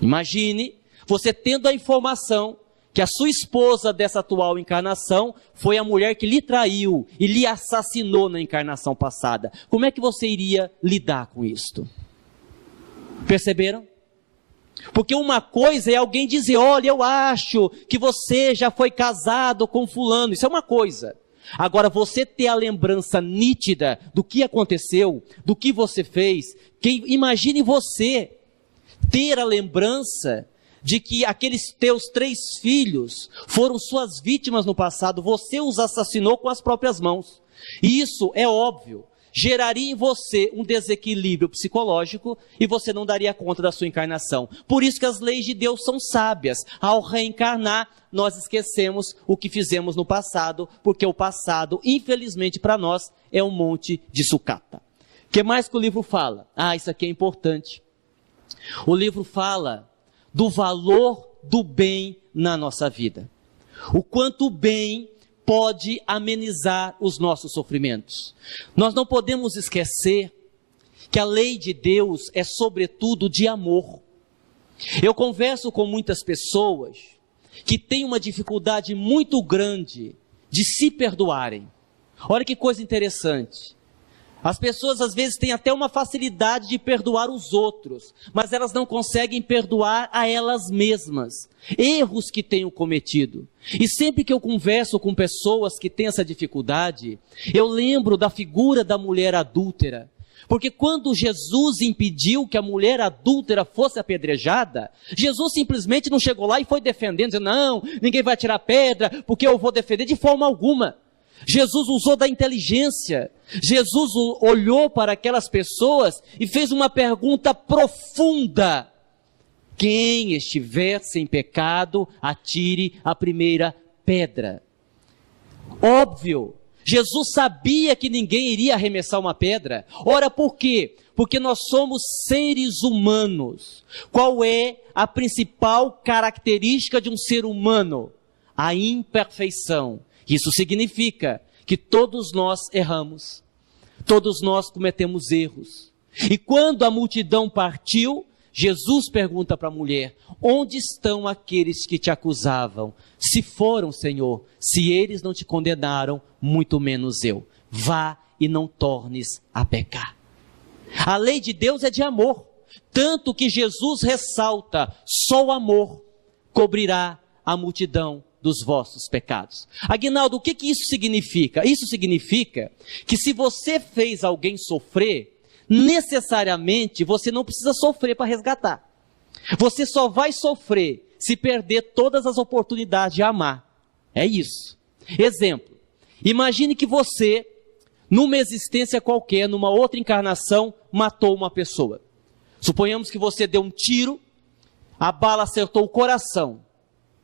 Imagine você tendo a informação que a sua esposa dessa atual encarnação foi a mulher que lhe traiu e lhe assassinou na encarnação passada. Como é que você iria lidar com isto? Perceberam? Porque uma coisa é alguém dizer, olha, eu acho que você já foi casado com fulano, isso é uma coisa. Agora, você ter a lembrança nítida do que aconteceu, do que você fez, imagine você ter a lembrança de que aqueles teus 3 filhos foram suas vítimas no passado, você os assassinou com as próprias mãos. E isso, é óbvio, geraria em você um desequilíbrio psicológico e você não daria conta da sua encarnação. Por isso que as leis de Deus são sábias. Ao reencarnar, nós esquecemos o que fizemos no passado, porque o passado, infelizmente para nós, é um monte de sucata. O que mais que o livro fala? Isso aqui é importante. O livro fala do valor do bem na nossa vida. O quanto o bem pode amenizar os nossos sofrimentos. Nós não podemos esquecer que a lei de Deus é sobretudo de amor. Eu converso com muitas pessoas que têm uma dificuldade muito grande de se perdoarem. Olha que coisa interessante. As pessoas às vezes têm até uma facilidade de perdoar os outros, mas elas não conseguem perdoar a elas mesmas, erros que tenham cometido. E sempre que eu converso com pessoas que têm essa dificuldade, eu lembro da figura da mulher adúltera. Porque quando Jesus impediu que a mulher adúltera fosse apedrejada, Jesus simplesmente não chegou lá e foi defendendo, dizendo, não, ninguém vai tirar pedra, porque eu vou defender de forma alguma. Jesus usou da inteligência, Jesus olhou para aquelas pessoas e fez uma pergunta profunda. Quem estiver sem pecado, atire a primeira pedra. Óbvio, Jesus sabia que ninguém iria arremessar uma pedra. Ora, por quê? Porque nós somos seres humanos. Qual é a principal característica de um ser humano? A imperfeição. Isso significa que todos nós erramos, todos nós cometemos erros. E quando a multidão partiu, Jesus pergunta para a mulher, onde estão aqueles que te acusavam? Se foram, Senhor, se eles não te condenaram, muito menos eu. Vá e não tornes a pecar. A lei de Deus é de amor, tanto que Jesus ressalta, só o amor cobrirá a multidão dos vossos pecados. Aguinaldo, o que isso significa? Isso significa que se você fez alguém sofrer, necessariamente você não precisa sofrer para resgatar. Você só vai sofrer se perder todas as oportunidades de amar. É isso. Exemplo, imagine que você, numa existência qualquer, numa outra encarnação, matou uma pessoa. Suponhamos que você deu um tiro, a bala acertou o coração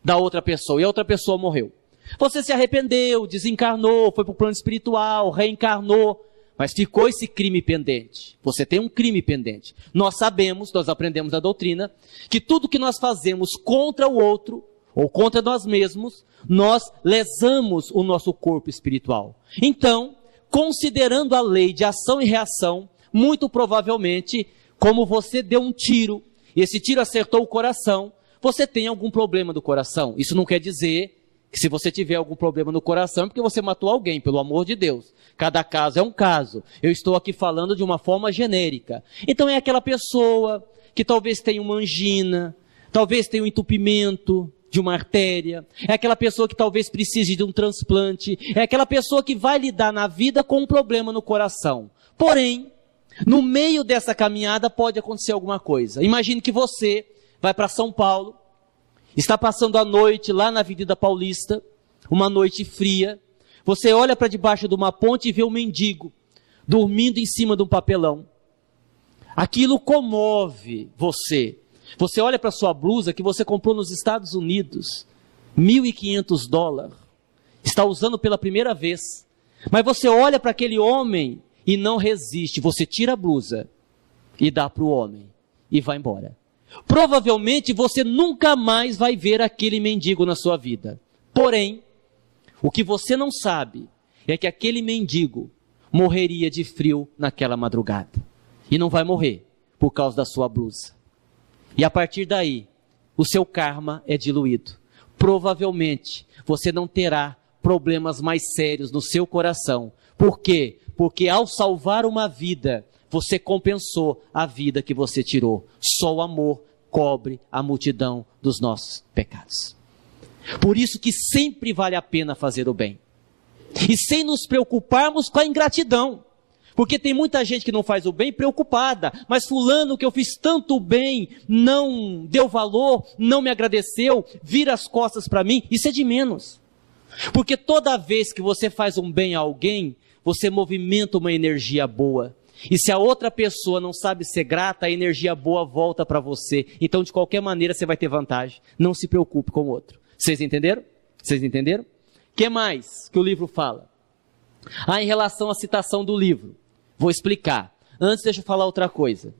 da outra pessoa, e a outra pessoa morreu. Você se arrependeu, desencarnou, foi para o plano espiritual, reencarnou, mas ficou esse crime pendente. Você tem um crime pendente. Nós sabemos, nós aprendemos na doutrina, que tudo que nós fazemos contra o outro, ou contra nós mesmos, nós lesamos o nosso corpo espiritual. Então, considerando a lei de ação e reação, muito provavelmente, como você deu um tiro, e esse tiro acertou o coração, você tem algum problema do coração. Isso não quer dizer que se você tiver algum problema no coração é porque você matou alguém, pelo amor de Deus. Cada caso é um caso. Eu estou aqui falando de uma forma genérica. Então é aquela pessoa que talvez tenha uma angina, talvez tenha um entupimento de uma artéria, é aquela pessoa que talvez precise de um transplante, é aquela pessoa que vai lidar na vida com um problema no coração. Porém, no meio dessa caminhada pode acontecer alguma coisa. Imagine que você vai para São Paulo, está passando a noite lá na Avenida Paulista, uma noite fria, você olha para debaixo de uma ponte e vê um mendigo dormindo em cima de um papelão. Aquilo comove você. Você olha para sua blusa que você comprou nos Estados Unidos, $1.500, está usando pela primeira vez, mas você olha para aquele homem e não resiste, você tira a blusa e dá para o homem e vai embora. Provavelmente você nunca mais vai ver aquele mendigo na sua vida. Porém, o que você não sabe é que aquele mendigo morreria de frio naquela madrugada. E não vai morrer por causa da sua blusa. E a partir daí, o seu karma é diluído. Provavelmente, você não terá problemas mais sérios no seu coração. Por quê? Porque ao salvar uma vida, você compensou a vida que você tirou. Só o amor cobre a multidão dos nossos pecados. Por isso que sempre vale a pena fazer o bem. E sem nos preocuparmos com a ingratidão. Porque tem muita gente que não faz o bem preocupada. Mas fulano que eu fiz tanto bem, não deu valor, não me agradeceu, vira as costas para mim. Isso é de menos. Porque toda vez que você faz um bem a alguém, você movimenta uma energia boa. E se a outra pessoa não sabe ser grata, a energia boa volta para você. Então, de qualquer maneira, você vai ter vantagem. Não se preocupe com o outro. Vocês entenderam? Vocês entenderam? O que mais que o livro fala? Em relação à citação do livro. Vou explicar. Antes, deixa eu falar outra coisa.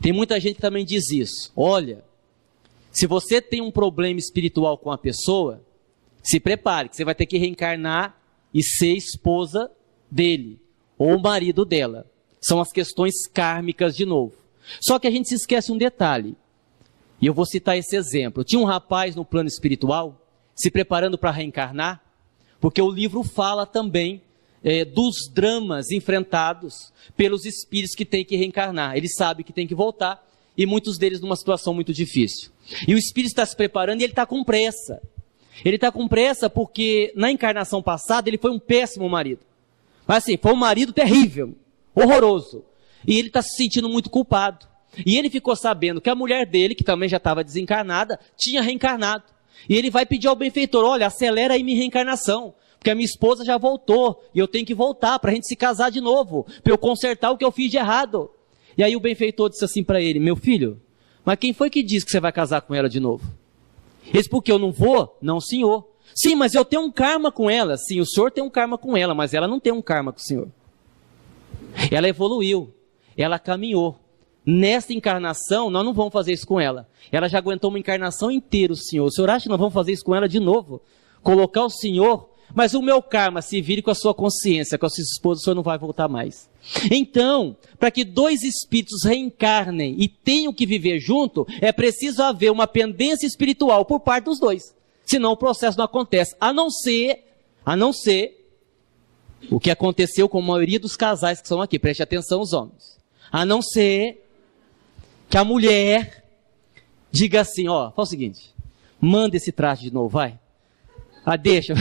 Tem muita gente que também diz isso. Olha, se você tem um problema espiritual com a pessoa, se prepare, que você vai ter que reencarnar e ser esposa dele, ou marido dela. São as questões kármicas de novo. Só que a gente se esquece um detalhe. E eu vou citar esse exemplo. Tinha um rapaz no plano espiritual, se preparando para reencarnar, porque o livro fala também dos dramas enfrentados pelos espíritos que têm que reencarnar. Ele sabe que tem que voltar, e muitos deles numa situação muito difícil. E o espírito está se preparando e ele está com pressa. Ele está com pressa porque na encarnação passada ele foi um péssimo marido. Mas assim, foi um marido terrível, horroroso. E ele está se sentindo muito culpado. E ele ficou sabendo que a mulher dele, que também já estava desencarnada, tinha reencarnado. E ele vai pedir ao benfeitor, olha, acelera aí minha reencarnação, porque a minha esposa já voltou, e eu tenho que voltar para a gente se casar de novo, para eu consertar o que eu fiz de errado. E aí o benfeitor disse assim para ele, meu filho, mas quem foi que disse que você vai casar com ela de novo? Ele disse, porque eu não vou? Não, senhor. Sim, mas eu tenho um karma com ela. Sim, o senhor tem um karma com ela, mas ela não tem um karma com o senhor. Ela evoluiu, ela caminhou. Nesta encarnação, nós não vamos fazer isso com ela. Ela já aguentou uma encarnação inteira, o senhor. O senhor acha que nós vamos fazer isso com ela de novo? Colocar o senhor, mas o meu karma se vire com a sua consciência, com a sua esposa, o senhor não vai voltar mais. Então, para que dois espíritos reencarnem e tenham que viver junto, é preciso haver uma pendência espiritual por parte dos dois. Senão o processo não acontece, a não ser o que aconteceu com a maioria dos casais que são aqui, preste atenção os homens, a não ser que a mulher diga assim, faz o seguinte, manda esse traje de novo, vai, deixa,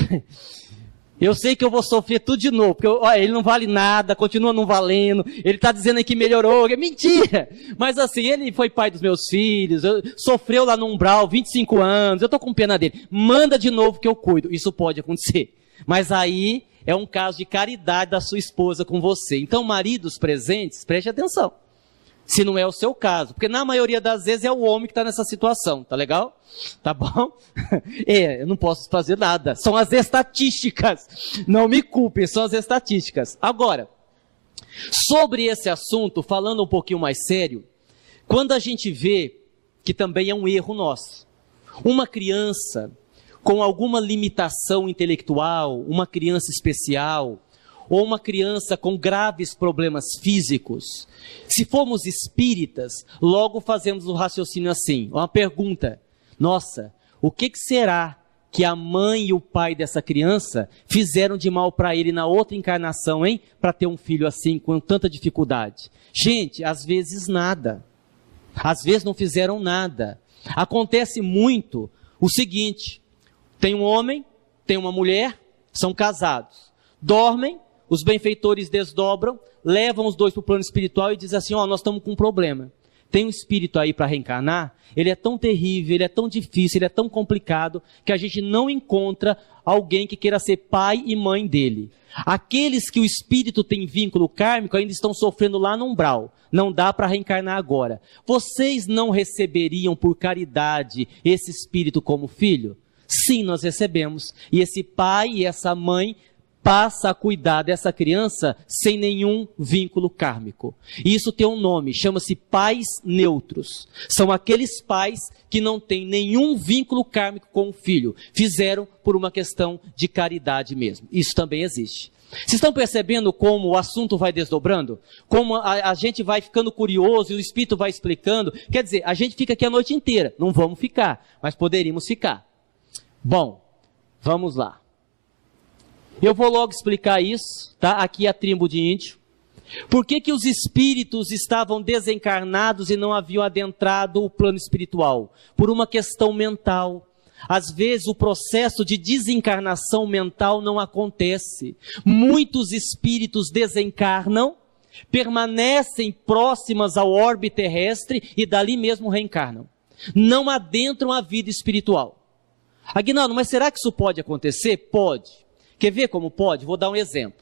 eu sei que eu vou sofrer tudo de novo, porque ele não vale nada, continua não valendo, ele está dizendo aí que melhorou, é mentira, mas assim, ele foi pai dos meus filhos, sofreu lá no umbral, 25 anos, eu estou com pena dele, manda de novo que eu cuido, isso pode acontecer, mas aí é um caso de caridade da sua esposa com você, então maridos presentes, preste atenção, se não é o seu caso, porque na maioria das vezes é o homem que está nessa situação, tá legal? Tá bom? Eu não posso fazer nada, são as estatísticas, não me culpem, são as estatísticas. Agora, sobre esse assunto, falando um pouquinho mais sério, quando a gente vê que também é um erro nosso, uma criança com alguma limitação intelectual, uma criança especial, ou uma criança com graves problemas físicos, se formos espíritas, logo fazemos o raciocínio assim, uma pergunta, nossa, o que será que a mãe e o pai dessa criança fizeram de mal para ele na outra encarnação, hein? Para ter um filho assim, com tanta dificuldade. Gente, às vezes nada, às vezes não fizeram nada. Acontece muito o seguinte, tem um homem, tem uma mulher, são casados, dormem, os benfeitores desdobram, levam os dois para o plano espiritual e dizem assim, nós estamos com um problema. Tem um espírito aí para reencarnar, ele é tão terrível, ele é tão difícil, ele é tão complicado, que a gente não encontra alguém que queira ser pai e mãe dele. Aqueles que o espírito tem vínculo kármico ainda estão sofrendo lá no umbral, não dá para reencarnar agora. Vocês não receberiam por caridade esse espírito como filho? Sim, nós recebemos, e esse pai e essa mãe passa a cuidar dessa criança sem nenhum vínculo kármico. E isso tem um nome, chama-se pais neutros. São aqueles pais que não têm nenhum vínculo kármico com o filho. Fizeram por uma questão de caridade mesmo. Isso também existe. Vocês estão percebendo como o assunto vai desdobrando? Como a gente vai ficando curioso e o Espírito vai explicando? Quer dizer, a gente fica aqui a noite inteira. Não vamos ficar, mas poderíamos ficar. Bom, vamos lá. Eu vou logo explicar isso, tá? Aqui é a tribo de índio. Por que que os espíritos estavam desencarnados e não haviam adentrado o plano espiritual? Por uma questão mental. Às vezes o processo de desencarnação mental não acontece. Muitos espíritos desencarnam, permanecem próximas ao orbe terrestre e dali mesmo reencarnam. Não adentram a vida espiritual. Aguinaldo, mas será que isso pode acontecer? Pode. Quer ver como pode? Vou dar um exemplo.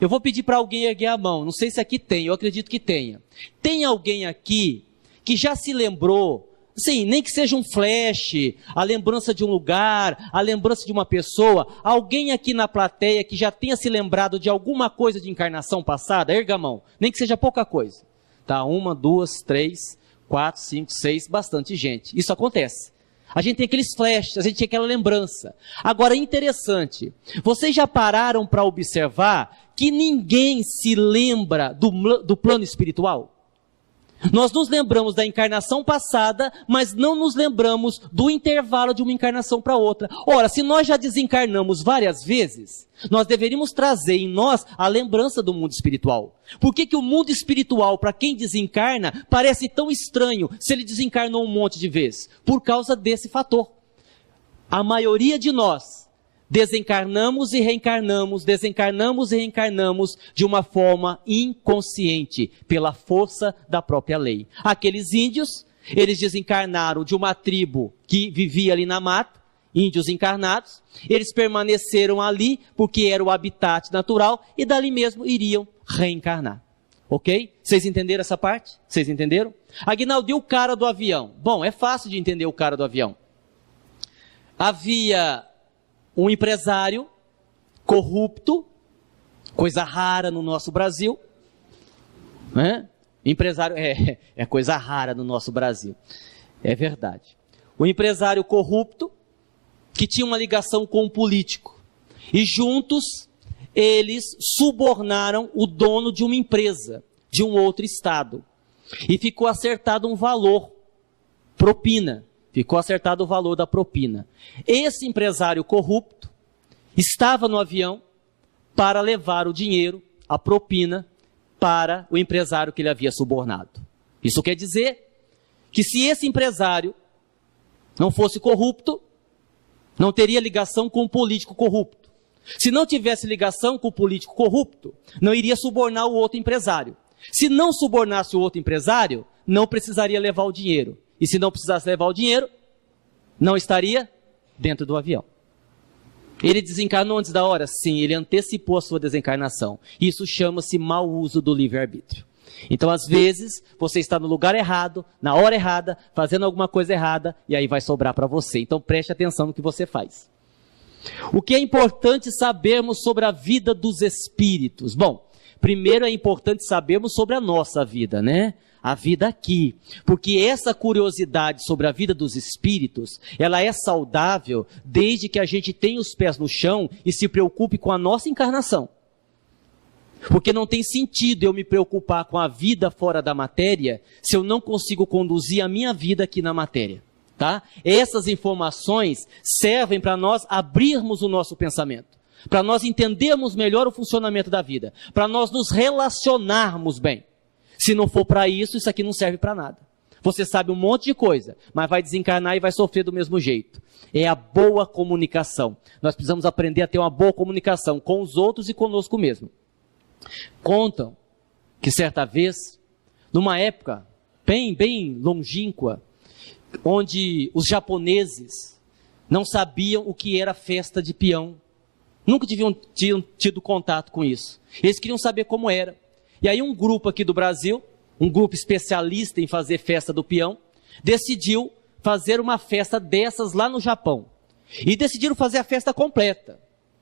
Eu vou pedir para alguém erguer a mão, não sei se aqui tem, eu acredito que tenha. Tem alguém aqui que já se lembrou, sim, nem que seja um flash, a lembrança de um lugar, a lembrança de uma pessoa, alguém aqui na plateia que já tenha se lembrado de alguma coisa de encarnação passada? Erga a mão, nem que seja pouca coisa. Tá, 1, 2, 3, 4, 5, 6, bastante gente. Isso acontece. A gente tem aqueles flashes, a gente tem aquela lembrança. Agora, interessante, vocês já pararam para observar que ninguém se lembra do plano espiritual? Nós nos lembramos da encarnação passada, mas não nos lembramos do intervalo de uma encarnação para outra. Ora, se nós já desencarnamos várias vezes, nós deveríamos trazer em nós a lembrança do mundo espiritual. Por que que o mundo espiritual, para quem desencarna, parece tão estranho se ele desencarnou um monte de vezes? Por causa desse fator. A maioria de nós desencarnamos e reencarnamos de uma forma inconsciente, pela força da própria lei. Aqueles índios, eles desencarnaram de uma tribo que vivia ali na mata, índios encarnados, eles permaneceram ali porque era o habitat natural e dali mesmo iriam reencarnar. Ok? Vocês entenderam essa parte? Vocês entenderam? Aguinaldo, e o cara do avião? Bom, é fácil de entender o cara do avião. Havia um empresário corrupto, coisa rara no nosso Brasil, né? Empresário é coisa rara no nosso Brasil, é verdade. O empresário corrupto que tinha uma ligação com um político e juntos eles subornaram o dono de uma empresa de um outro estado e ficou acertado um valor, propina. Ficou acertado o valor da propina. Esse empresário corrupto estava no avião para levar o dinheiro, a propina, para o empresário que ele havia subornado. Isso quer dizer que se esse empresário não fosse corrupto, não teria ligação com o político corrupto. Se não tivesse ligação com o político corrupto, não iria subornar o outro empresário. Se não subornasse o outro empresário, não precisaria levar o dinheiro. E se não precisasse levar o dinheiro, não estaria dentro do avião. Ele desencarnou antes da hora? Sim, ele antecipou a sua desencarnação. Isso chama-se mau uso do livre-arbítrio. Então, às vezes, você está no lugar errado, na hora errada, fazendo alguma coisa errada, e aí vai sobrar para você. Então, preste atenção no que você faz. O que é importante sabermos sobre a vida dos espíritos? Bom, primeiro é importante sabermos sobre a nossa vida, né? A vida aqui, porque essa curiosidade sobre a vida dos espíritos, ela é saudável desde que a gente tenha os pés no chão e se preocupe com a nossa encarnação. Porque não tem sentido eu me preocupar com a vida fora da matéria se eu não consigo conduzir a minha vida aqui na matéria, tá? Essas informações servem para nós abrirmos o nosso pensamento, para nós entendermos melhor o funcionamento da vida, para nós nos relacionarmos bem. Se não for para isso, isso aqui não serve para nada. Você sabe um monte de coisa, mas vai desencarnar e vai sofrer do mesmo jeito. É a boa comunicação. Nós precisamos aprender a ter uma boa comunicação com os outros e conosco mesmo. Contam que certa vez, numa época bem longínqua, onde os japoneses não sabiam o que era festa de peão. Nunca tinham tido contato com isso. Eles queriam saber como era. E aí um grupo aqui do Brasil, um grupo especialista em fazer festa do peão, decidiu fazer uma festa dessas lá no Japão. E decidiram fazer a festa completa.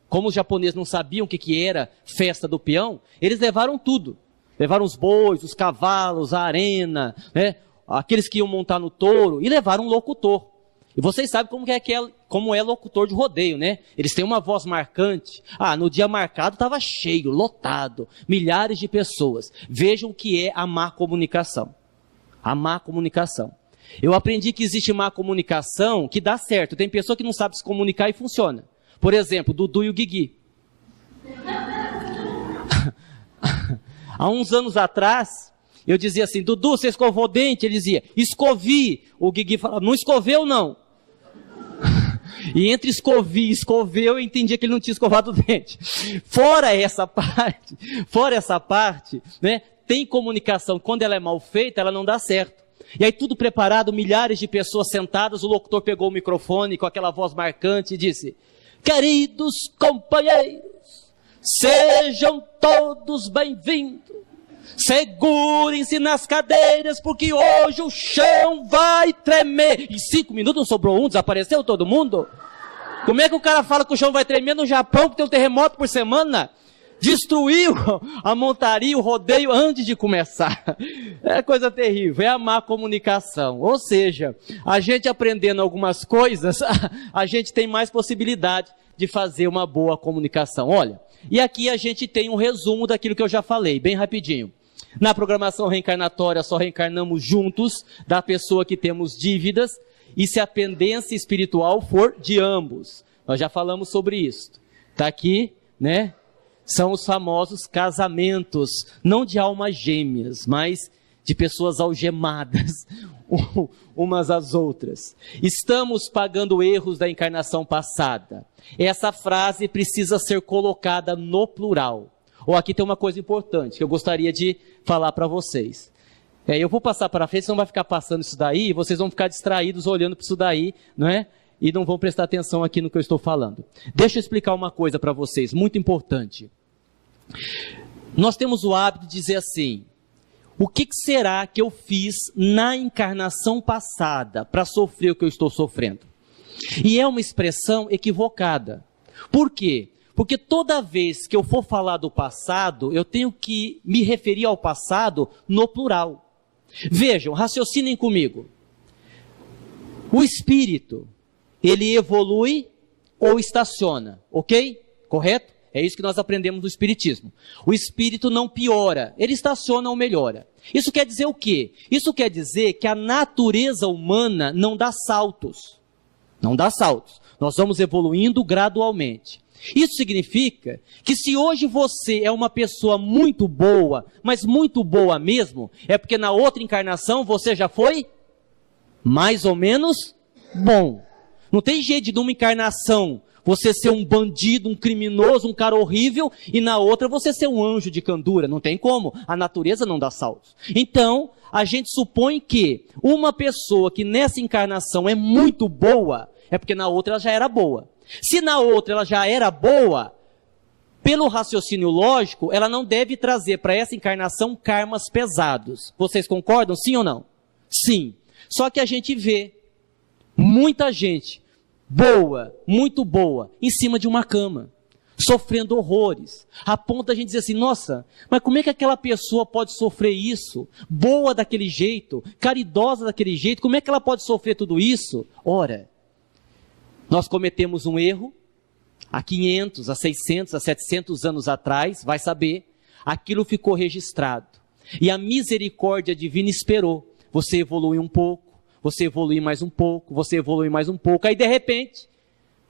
Como os japoneses não sabiam o que era festa do peão, eles levaram tudo. Levaram os bois, os cavalos, a arena, né? Aqueles que iam montar no touro, e levaram um locutor. E vocês sabem como é locutor de rodeio, né? Eles têm uma voz marcante. No dia marcado estava cheio, lotado, milhares de pessoas. Vejam o que é a má comunicação. A má comunicação. Eu aprendi que existe má comunicação que dá certo. Tem pessoa que não sabe se comunicar e funciona. Por exemplo, Dudu e o Guigui. Há uns anos atrás, eu dizia assim, Dudu, você escovou o dente? Ele dizia, escovi. O Guigui falava, não escoveu não. E entre escovi e escoveu, eu entendia que ele não tinha escovado o dente. Fora essa parte, né, tem comunicação, quando ela é mal feita, ela não dá certo. E aí tudo preparado, milhares de pessoas sentadas, o locutor pegou o microfone com aquela voz marcante e disse, queridos companheiros, sejam todos bem-vindos. Segurem-se nas cadeiras, porque hoje o chão vai tremer. Em 5 minutos não sobrou um, desapareceu todo mundo? Como é que o cara fala que o chão vai tremer no Japão, que tem um terremoto por semana? Destruiu a montaria, o rodeio antes de começar. É coisa terrível, é a má comunicação. Ou seja, a gente aprendendo algumas coisas, a gente tem mais possibilidade de fazer uma boa comunicação. Olha, e aqui a gente tem um resumo daquilo que eu já falei, bem rapidinho. Na programação reencarnatória, só reencarnamos juntos da pessoa que temos dívidas, e se a pendência espiritual for de ambos. Nós já falamos sobre isso. Está aqui, né? São os famosos casamentos, não de almas gêmeas, mas de pessoas algemadas umas às outras. Estamos pagando erros da encarnação passada. Essa frase precisa ser colocada no plural. Aqui tem uma coisa importante que eu gostaria de falar para vocês. Eu vou passar para frente, senão vai ficar passando isso daí, e vocês vão ficar distraídos olhando para isso daí, não é? E não vão prestar atenção aqui no que eu estou falando. Deixa eu explicar uma coisa para vocês, muito importante. Nós temos o hábito de dizer assim, o que será que eu fiz na encarnação passada para sofrer o que eu estou sofrendo? E é uma expressão equivocada. Por quê? Porque toda vez que eu for falar do passado, eu tenho que me referir ao passado no plural. Vejam, raciocinem comigo. O espírito, ele evolui ou estaciona, ok? Correto? É isso que nós aprendemos no espiritismo. O espírito não piora, ele estaciona ou melhora. Isso quer dizer o quê? Isso quer dizer que a natureza humana não dá saltos. Não dá saltos. Nós vamos evoluindo gradualmente. Isso significa que se hoje você é uma pessoa muito boa, mas muito boa mesmo, é porque na outra encarnação você já foi mais ou menos bom. Não tem jeito de numa encarnação você ser um bandido, um criminoso, um cara horrível, e na outra você ser um anjo de candura. Não tem como, a natureza não dá saltos. Então, a gente supõe que uma pessoa que nessa encarnação é muito boa, é porque na outra ela já era boa. Se na outra ela já era boa, pelo raciocínio lógico, ela não deve trazer para essa encarnação karmas pesados. Vocês concordam, sim ou não? Sim. Só que a gente vê muita gente boa, muito boa, em cima de uma cama, sofrendo horrores, a ponto da gente dizer assim, nossa, mas como é que aquela pessoa pode sofrer isso? Boa daquele jeito, caridosa daquele jeito, como é que ela pode sofrer tudo isso? Ora, nós cometemos um erro, há 500, há 600, há 700 anos atrás, vai saber, aquilo ficou registrado, e a misericórdia divina esperou, você evolui um pouco, você evolui mais um pouco, você evolui mais um pouco, aí de repente,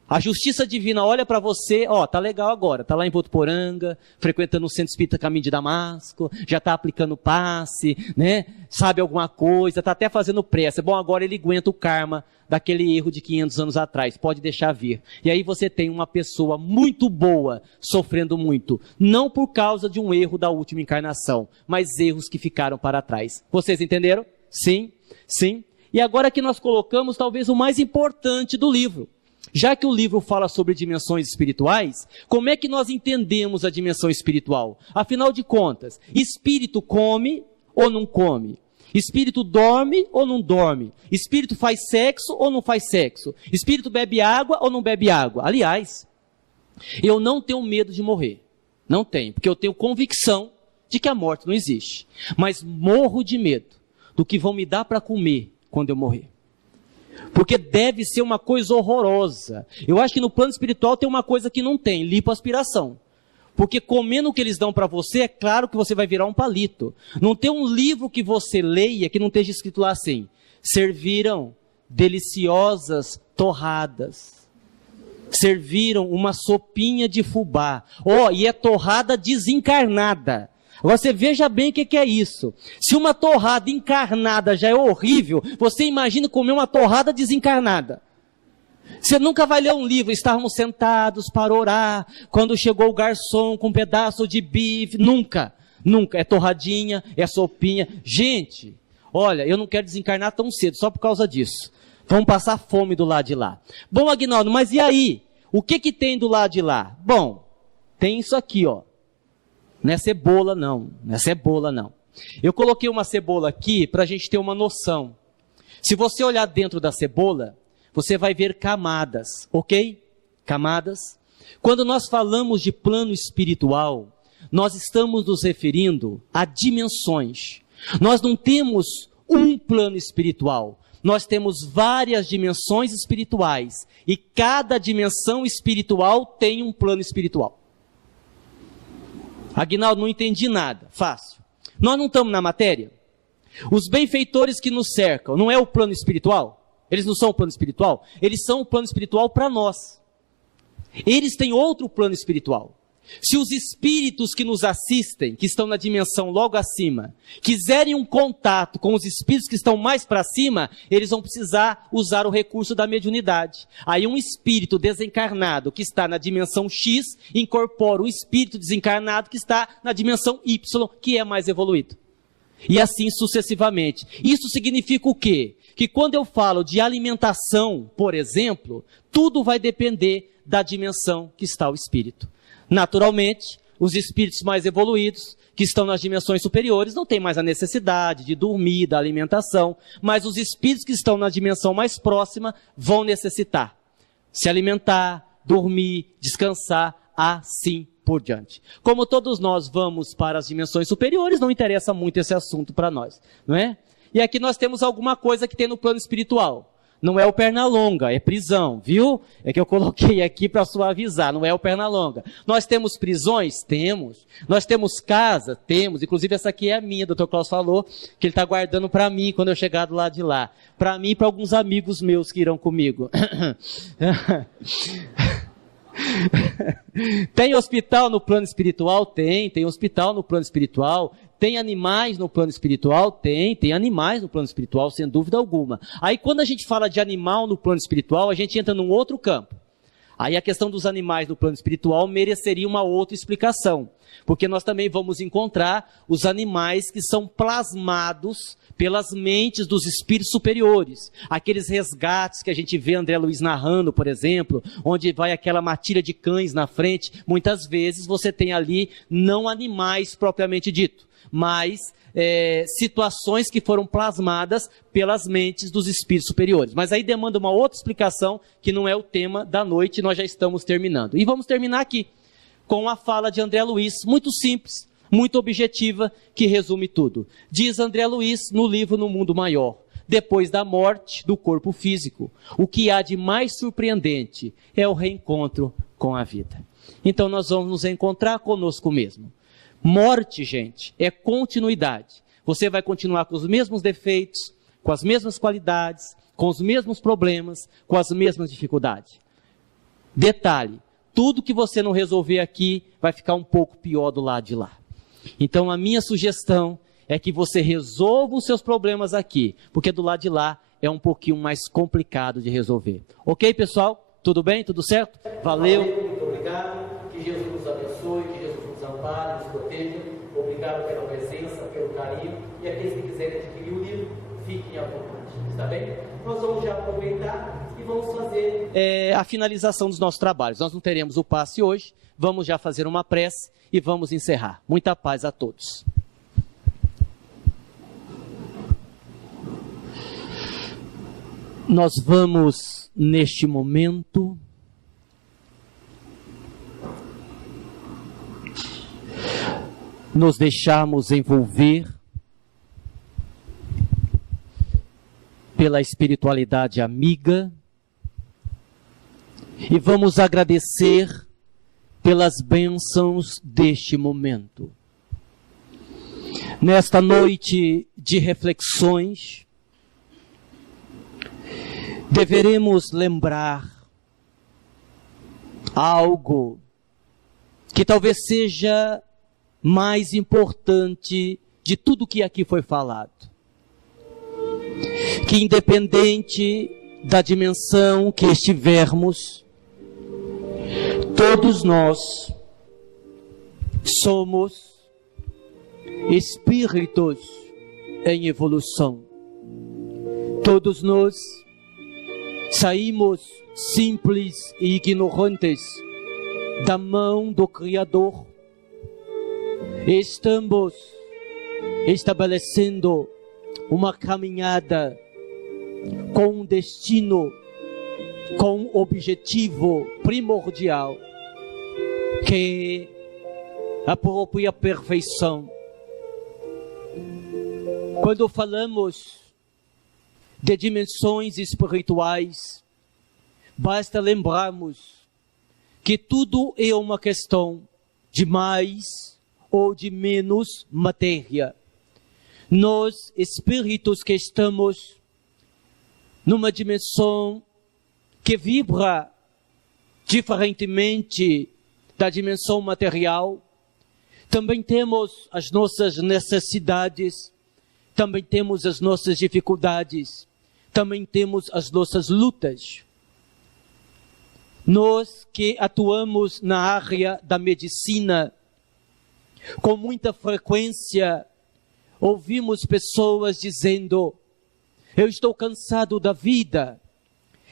a justiça divina olha para você, tá legal agora, tá lá em Votuporanga, frequentando o Centro Espírita Caminho de Damasco, já tá aplicando passe, né, sabe alguma coisa, tá até fazendo prece, bom, agora ele aguenta o karma daquele erro de 500 anos atrás, pode deixar vir. E aí você tem uma pessoa muito boa, sofrendo muito, não por causa de um erro da última encarnação, mas erros que ficaram para trás. Vocês entenderam? Sim, sim. E agora que nós colocamos talvez o mais importante do livro. Já que o livro fala sobre dimensões espirituais, como é que nós entendemos a dimensão espiritual? Afinal de contas, espírito come ou não come? Espírito dorme ou não dorme? Espírito faz sexo ou não faz sexo? Espírito bebe água ou não bebe água? Aliás, eu não tenho medo de morrer. Não tenho, porque eu tenho convicção de que a morte não existe. Mas morro de medo do que vão me dar para comer quando eu morrer. Porque deve ser uma coisa horrorosa. Eu acho que no plano espiritual tem uma coisa que não tem, lipoaspiração. Porque comendo o que eles dão para você, é claro que você vai virar um palito. Não tem um livro que você leia que não esteja escrito lá assim: serviram deliciosas torradas. Serviram uma sopinha de fubá. E é torrada desencarnada. Agora você veja bem o que é isso. Se uma torrada encarnada já é horrível, você imagina comer uma torrada desencarnada. Você nunca vai ler um livro, estávamos sentados para orar, quando chegou o garçom com um pedaço de bife, nunca. É torradinha, é sopinha. Gente, olha, eu não quero desencarnar tão cedo, só por causa disso. Vamos passar fome do lado de lá. Bom, Aguinaldo, mas e aí? O que tem do lado de lá? Bom, tem isso aqui, ó. Não é cebola não. Eu coloquei uma cebola aqui para a gente ter uma noção. Se você olhar dentro da cebola, você vai ver camadas, ok? Camadas. Quando nós falamos de plano espiritual, nós estamos nos referindo a dimensões. Nós não temos um plano espiritual. Nós temos várias dimensões espirituais. E cada dimensão espiritual tem um plano espiritual. Aguinaldo, não entendi nada. Fácil. Nós não estamos na matéria? Os benfeitores que nos cercam, não é o plano espiritual? Eles não são o plano espiritual? Eles são o plano espiritual para nós. Eles têm outro plano espiritual. Se os espíritos que nos assistem, que estão na dimensão logo acima, quiserem um contato com os espíritos que estão mais para cima, eles vão precisar usar o recurso da mediunidade. Aí um espírito desencarnado que está na dimensão X, incorpora um espírito desencarnado que está na dimensão Y, que é mais evoluído. E assim sucessivamente. Isso significa o quê? Que quando eu falo de alimentação, por exemplo, tudo vai depender da dimensão que está o espírito. Naturalmente, os espíritos mais evoluídos, que estão nas dimensões superiores, não têm mais a necessidade de dormir, da alimentação, mas os espíritos que estão na dimensão mais próxima vão necessitar se alimentar, dormir, descansar, assim por diante. Como todos nós vamos para as dimensões superiores, não interessa muito esse assunto para nós, não é? E aqui nós temos alguma coisa que tem no plano espiritual. Não é o Pernalonga, é prisão, viu? É que eu coloquei aqui para suavizar, não é o Pernalonga. Nós temos prisões? Temos. Nós temos casa? Temos. Inclusive essa aqui é a minha, o Dr. Klaus falou, que ele está guardando para mim quando eu chegar do lado de lá. Para mim e para alguns amigos meus que irão comigo. Tem hospital no plano espiritual? Tem hospital no plano espiritual. Tem animais no plano espiritual? Tem animais no plano espiritual, sem dúvida alguma. Aí quando a gente fala de animal no plano espiritual, a gente entra num outro campo. Aí a questão dos animais no plano espiritual mereceria uma outra explicação. Porque nós também vamos encontrar os animais que são plasmados pelas mentes dos espíritos superiores. Aqueles resgates que a gente vê André Luiz narrando, por exemplo, onde vai aquela matilha de cães na frente. Muitas vezes você tem ali não animais propriamente dito, mas situações que foram plasmadas pelas mentes dos espíritos superiores. Mas aí demanda uma outra explicação que não é o tema da noite, nós já estamos terminando. E vamos terminar aqui com a fala de André Luiz, muito simples, muito objetiva, que resume tudo. Diz André Luiz no livro No Mundo Maior: depois da morte do corpo físico, o que há de mais surpreendente é o reencontro com a vida. Então nós vamos nos encontrar conosco mesmo. Morte, gente, é continuidade. Você vai continuar com os mesmos defeitos, com as mesmas qualidades, com os mesmos problemas, com as mesmas dificuldades. Detalhe: tudo que você não resolver aqui vai ficar um pouco pior do lado de lá. Então a minha sugestão é que você resolva os seus problemas aqui, porque do lado de lá é um pouquinho mais complicado de resolver. Ok, pessoal? Tudo bem? Tudo certo? Valeu. Muito obrigado. Que Jesus nos abençoe, que Jesus nos ampare, nos proteja. Obrigado pela presença, pelo carinho. E aqueles que quiserem adquirir o livro, fiquem à vontade. Está bem? Nós vamos já aproveitar e vamos fazer a finalização dos nossos trabalhos. Nós não teremos o passe hoje, vamos já fazer uma prece e vamos encerrar. Muita paz a todos. Nós vamos, neste momento, nos deixarmos envolver pela espiritualidade amiga e vamos agradecer pelas bênçãos deste momento. Nesta noite de reflexões, deveremos lembrar algo que talvez seja mais importante de tudo que aqui foi falado. Que independente da dimensão que estivermos, todos nós somos espíritos em evolução. Todos nós saímos simples e ignorantes da mão do Criador. Estamos estabelecendo uma caminhada com um destino, com um objetivo primordial, que é a própria perfeição. Quando falamos de dimensões espirituais, basta lembrarmos que tudo é uma questão de mais ou de menos matéria. Nós, espíritos que estamos numa dimensão que vibra diferentemente da dimensão material, também temos as nossas necessidades, também temos as nossas dificuldades, também temos as nossas lutas. Nós que atuamos na área da medicina, com muita frequência ouvimos pessoas dizendo: eu estou cansado da vida,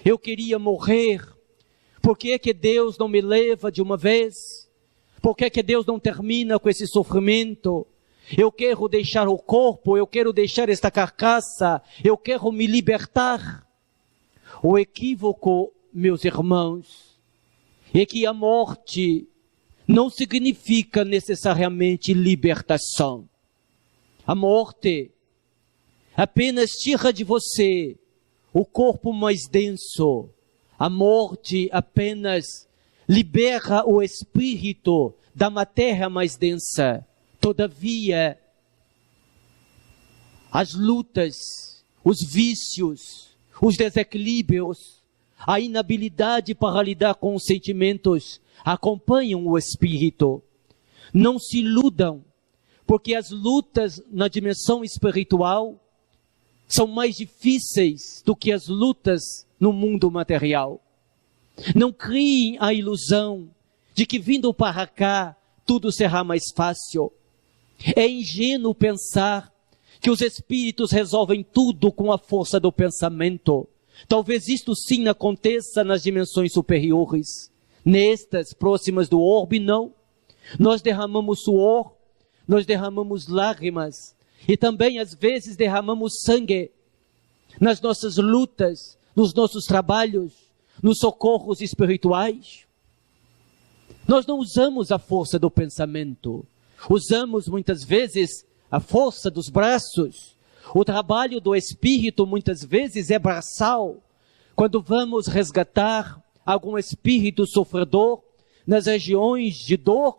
eu queria morrer, por que é que Deus não me leva de uma vez? Por que é que Deus não termina com esse sofrimento? Eu quero deixar o corpo, eu quero deixar esta carcaça, eu quero me libertar. O equívoco, meus irmãos, é que a morte não significa necessariamente libertação. A morte apenas tira de você o corpo mais denso. A morte apenas libera o espírito da matéria mais densa. Todavia, as lutas, os vícios, os desequilíbrios, a inabilidade para lidar com os sentimentos acompanham o espírito. Não se iludam, porque as lutas na dimensão espiritual são mais difíceis do que as lutas no mundo material. Não criem a ilusão de que vindo para cá tudo será mais fácil. É ingênuo pensar que os espíritos resolvem tudo com a força do pensamento. Talvez isto sim aconteça nas dimensões superiores. Nestas próximas do orbe, não. Nós derramamos suor, nós derramamos lágrimas e também às vezes derramamos sangue nas nossas lutas, nos nossos trabalhos, nos socorros espirituais. Nós não usamos a força do pensamento, usamos muitas vezes a força dos braços. O trabalho do espírito muitas vezes é braçal. Quando vamos resgatar algum espírito sofredor nas regiões de dor,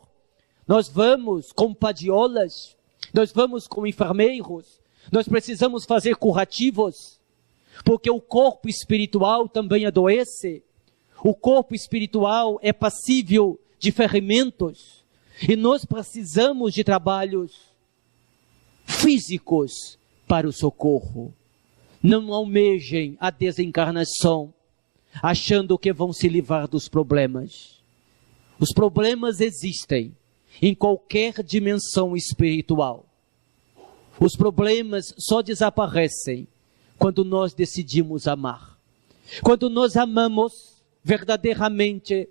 nós vamos com padiolas, nós vamos com enfermeiros, nós precisamos fazer curativos, porque o corpo espiritual também adoece. O corpo espiritual é passível de ferimentos e nós precisamos de trabalhos físicos para o socorro. Não almejem a desencarnação achando que vão se livrar dos problemas. Os problemas existem em qualquer dimensão espiritual. Os problemas só desaparecem quando nós decidimos amar. Quando nós amamos verdadeiramente,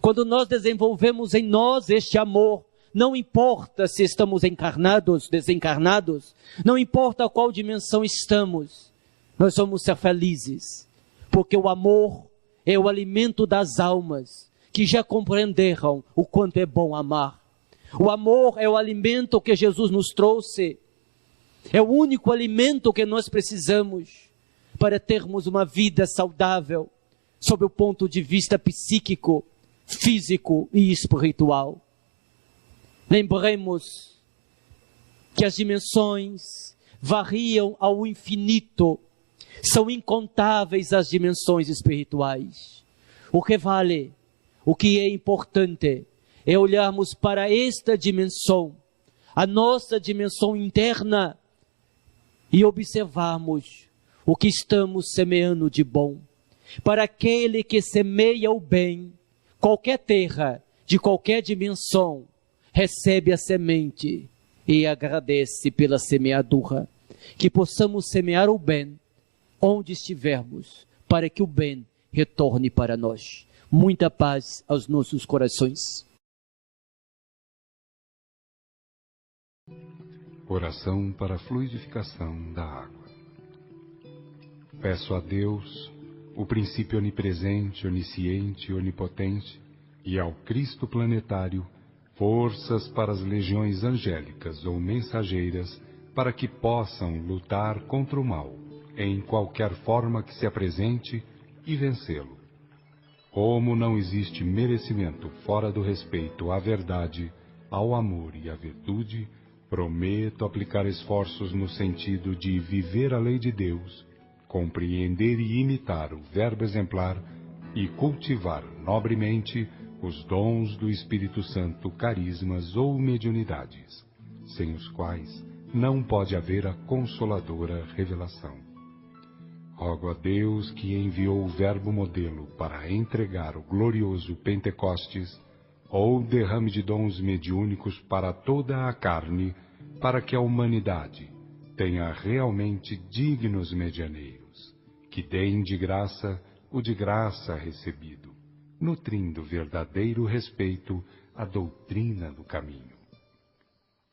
quando nós desenvolvemos em nós este amor, não importa se estamos encarnados, desencarnados, não importa a qual dimensão estamos, nós vamos ser felizes, porque o amor é o alimento das almas que já compreenderam o quanto é bom amar. O amor é o alimento que Jesus nos trouxe, é o único alimento que nós precisamos para termos uma vida saudável, sob o ponto de vista psíquico, físico e espiritual. Lembremos que as dimensões variam ao infinito, são incontáveis as dimensões espirituais. O que vale, o que é importante, é olharmos para esta dimensão, a nossa dimensão interna, e observarmos o que estamos semeando de bom. Para aquele que semeia o bem, qualquer terra, de qualquer dimensão, recebe a semente e agradece pela semeadura. Que possamos semear o bem onde estivermos, para que o bem retorne para nós. Muita paz aos nossos corações. Oração para a fluidificação da água. Peço a Deus, o princípio onipresente, onisciente e onipotente, e ao Cristo planetário, forças para as legiões angélicas ou mensageiras, para que possam lutar contra o mal, em qualquer forma que se apresente, e vencê-lo. Como não existe merecimento fora do respeito à verdade, ao amor e à virtude, prometo aplicar esforços no sentido de viver a lei de Deus, compreender e imitar o verbo exemplar e cultivar nobremente os dons do Espírito Santo, carismas ou mediunidades, sem os quais não pode haver a consoladora revelação. Rogo a Deus, que enviou o verbo modelo para entregar o glorioso Pentecostes, ou derrame de dons mediúnicos para toda a carne, para que a humanidade tenha realmente dignos medianeiros, que deem de graça o de graça recebido, nutrindo verdadeiro respeito à doutrina do caminho.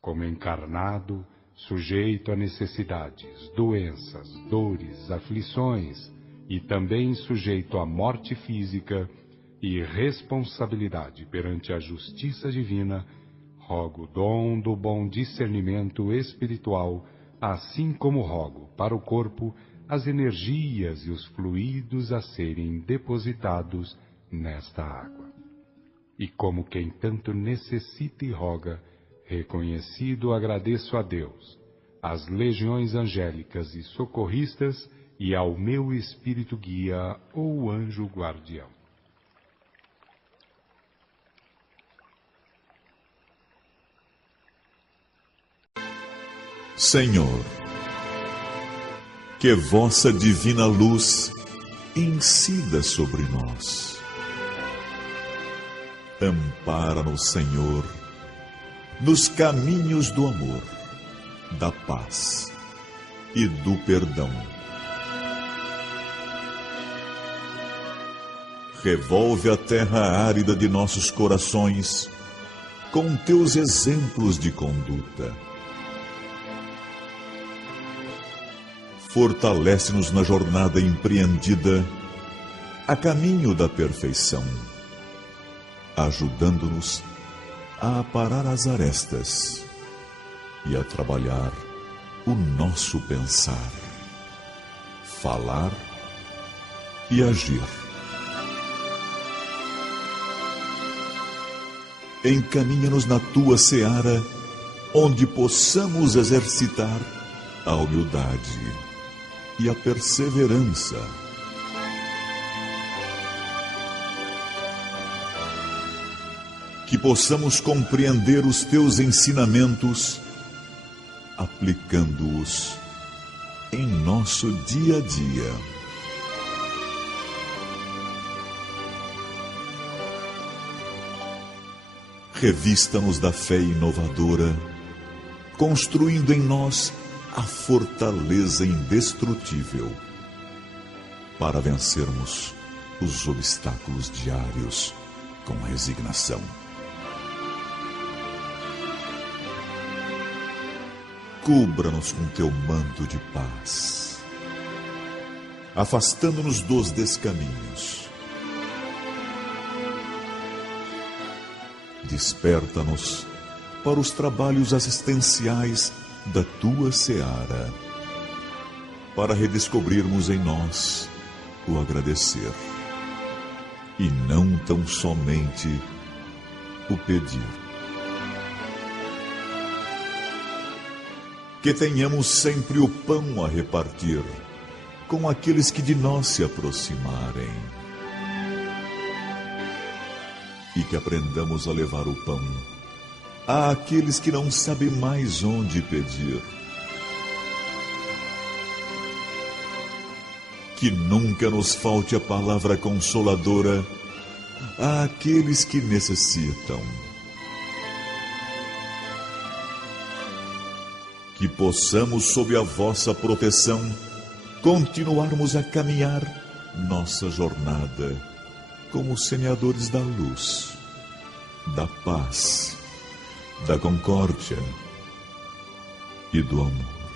Como encarnado, sujeito a necessidades, doenças, dores, aflições, e também sujeito à morte física e responsabilidade perante a justiça divina, rogo o dom do bom discernimento espiritual, assim como rogo para o corpo as energias e os fluidos a serem depositados nesta água. E como quem tanto necessita e roga, reconhecido agradeço a Deus, às legiões angélicas e socorristas e ao meu espírito guia ou anjo guardião. Senhor, que vossa divina luz incida sobre nós. Ampara-nos, Senhor, nos caminhos do amor, da paz e do perdão. Revolve a terra árida de nossos corações com teus exemplos de conduta. Fortalece-nos na jornada empreendida a caminho da perfeição, ajudando-nos a aparar as arestas e a trabalhar o nosso pensar, falar e agir. Encaminha-nos na tua seara, onde possamos exercitar a humildade e a perseverança. Que possamos compreender os teus ensinamentos, aplicando-os em nosso dia a dia. Revista-nos da fé inovadora, construindo em nós a fortaleza indestrutível para vencermos os obstáculos diários com resignação. Cubra-nos com teu manto de paz, afastando-nos dos descaminhos. Desperta-nos para os trabalhos assistenciais da tua seara, para redescobrirmos em nós o agradecer, e não tão somente o pedir. Que tenhamos sempre o pão a repartir com aqueles que de nós se aproximarem, e que aprendamos a levar o pão àqueles que não sabem mais onde pedir. Que nunca nos falte a palavra consoladora àqueles que necessitam. Que possamos, sob a vossa proteção, continuarmos a caminhar nossa jornada como semeadores da luz, da paz, da concórdia e do amor,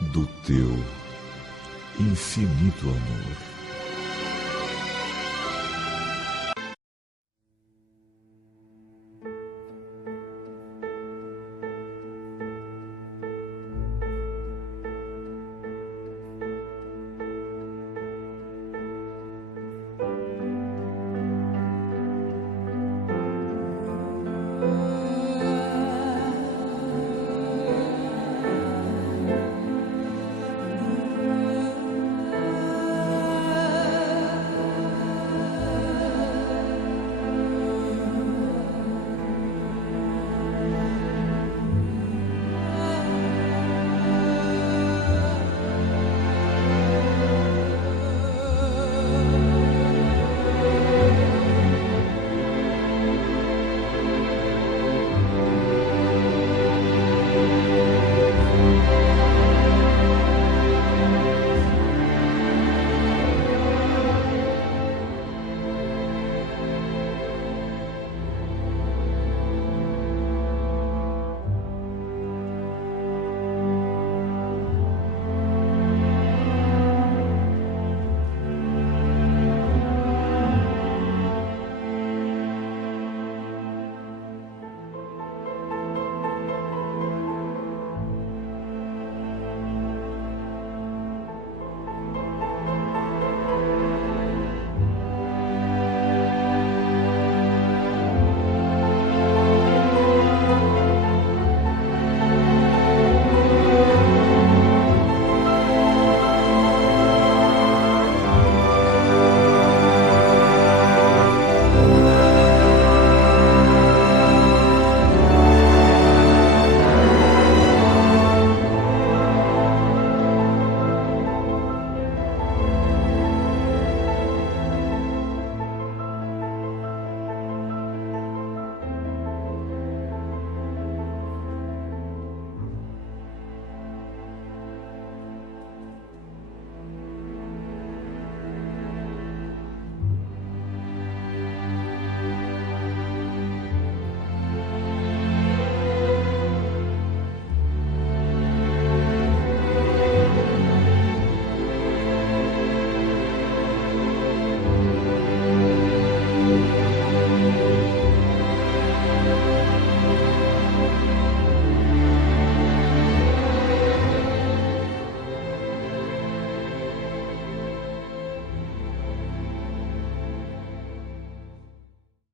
do teu infinito amor.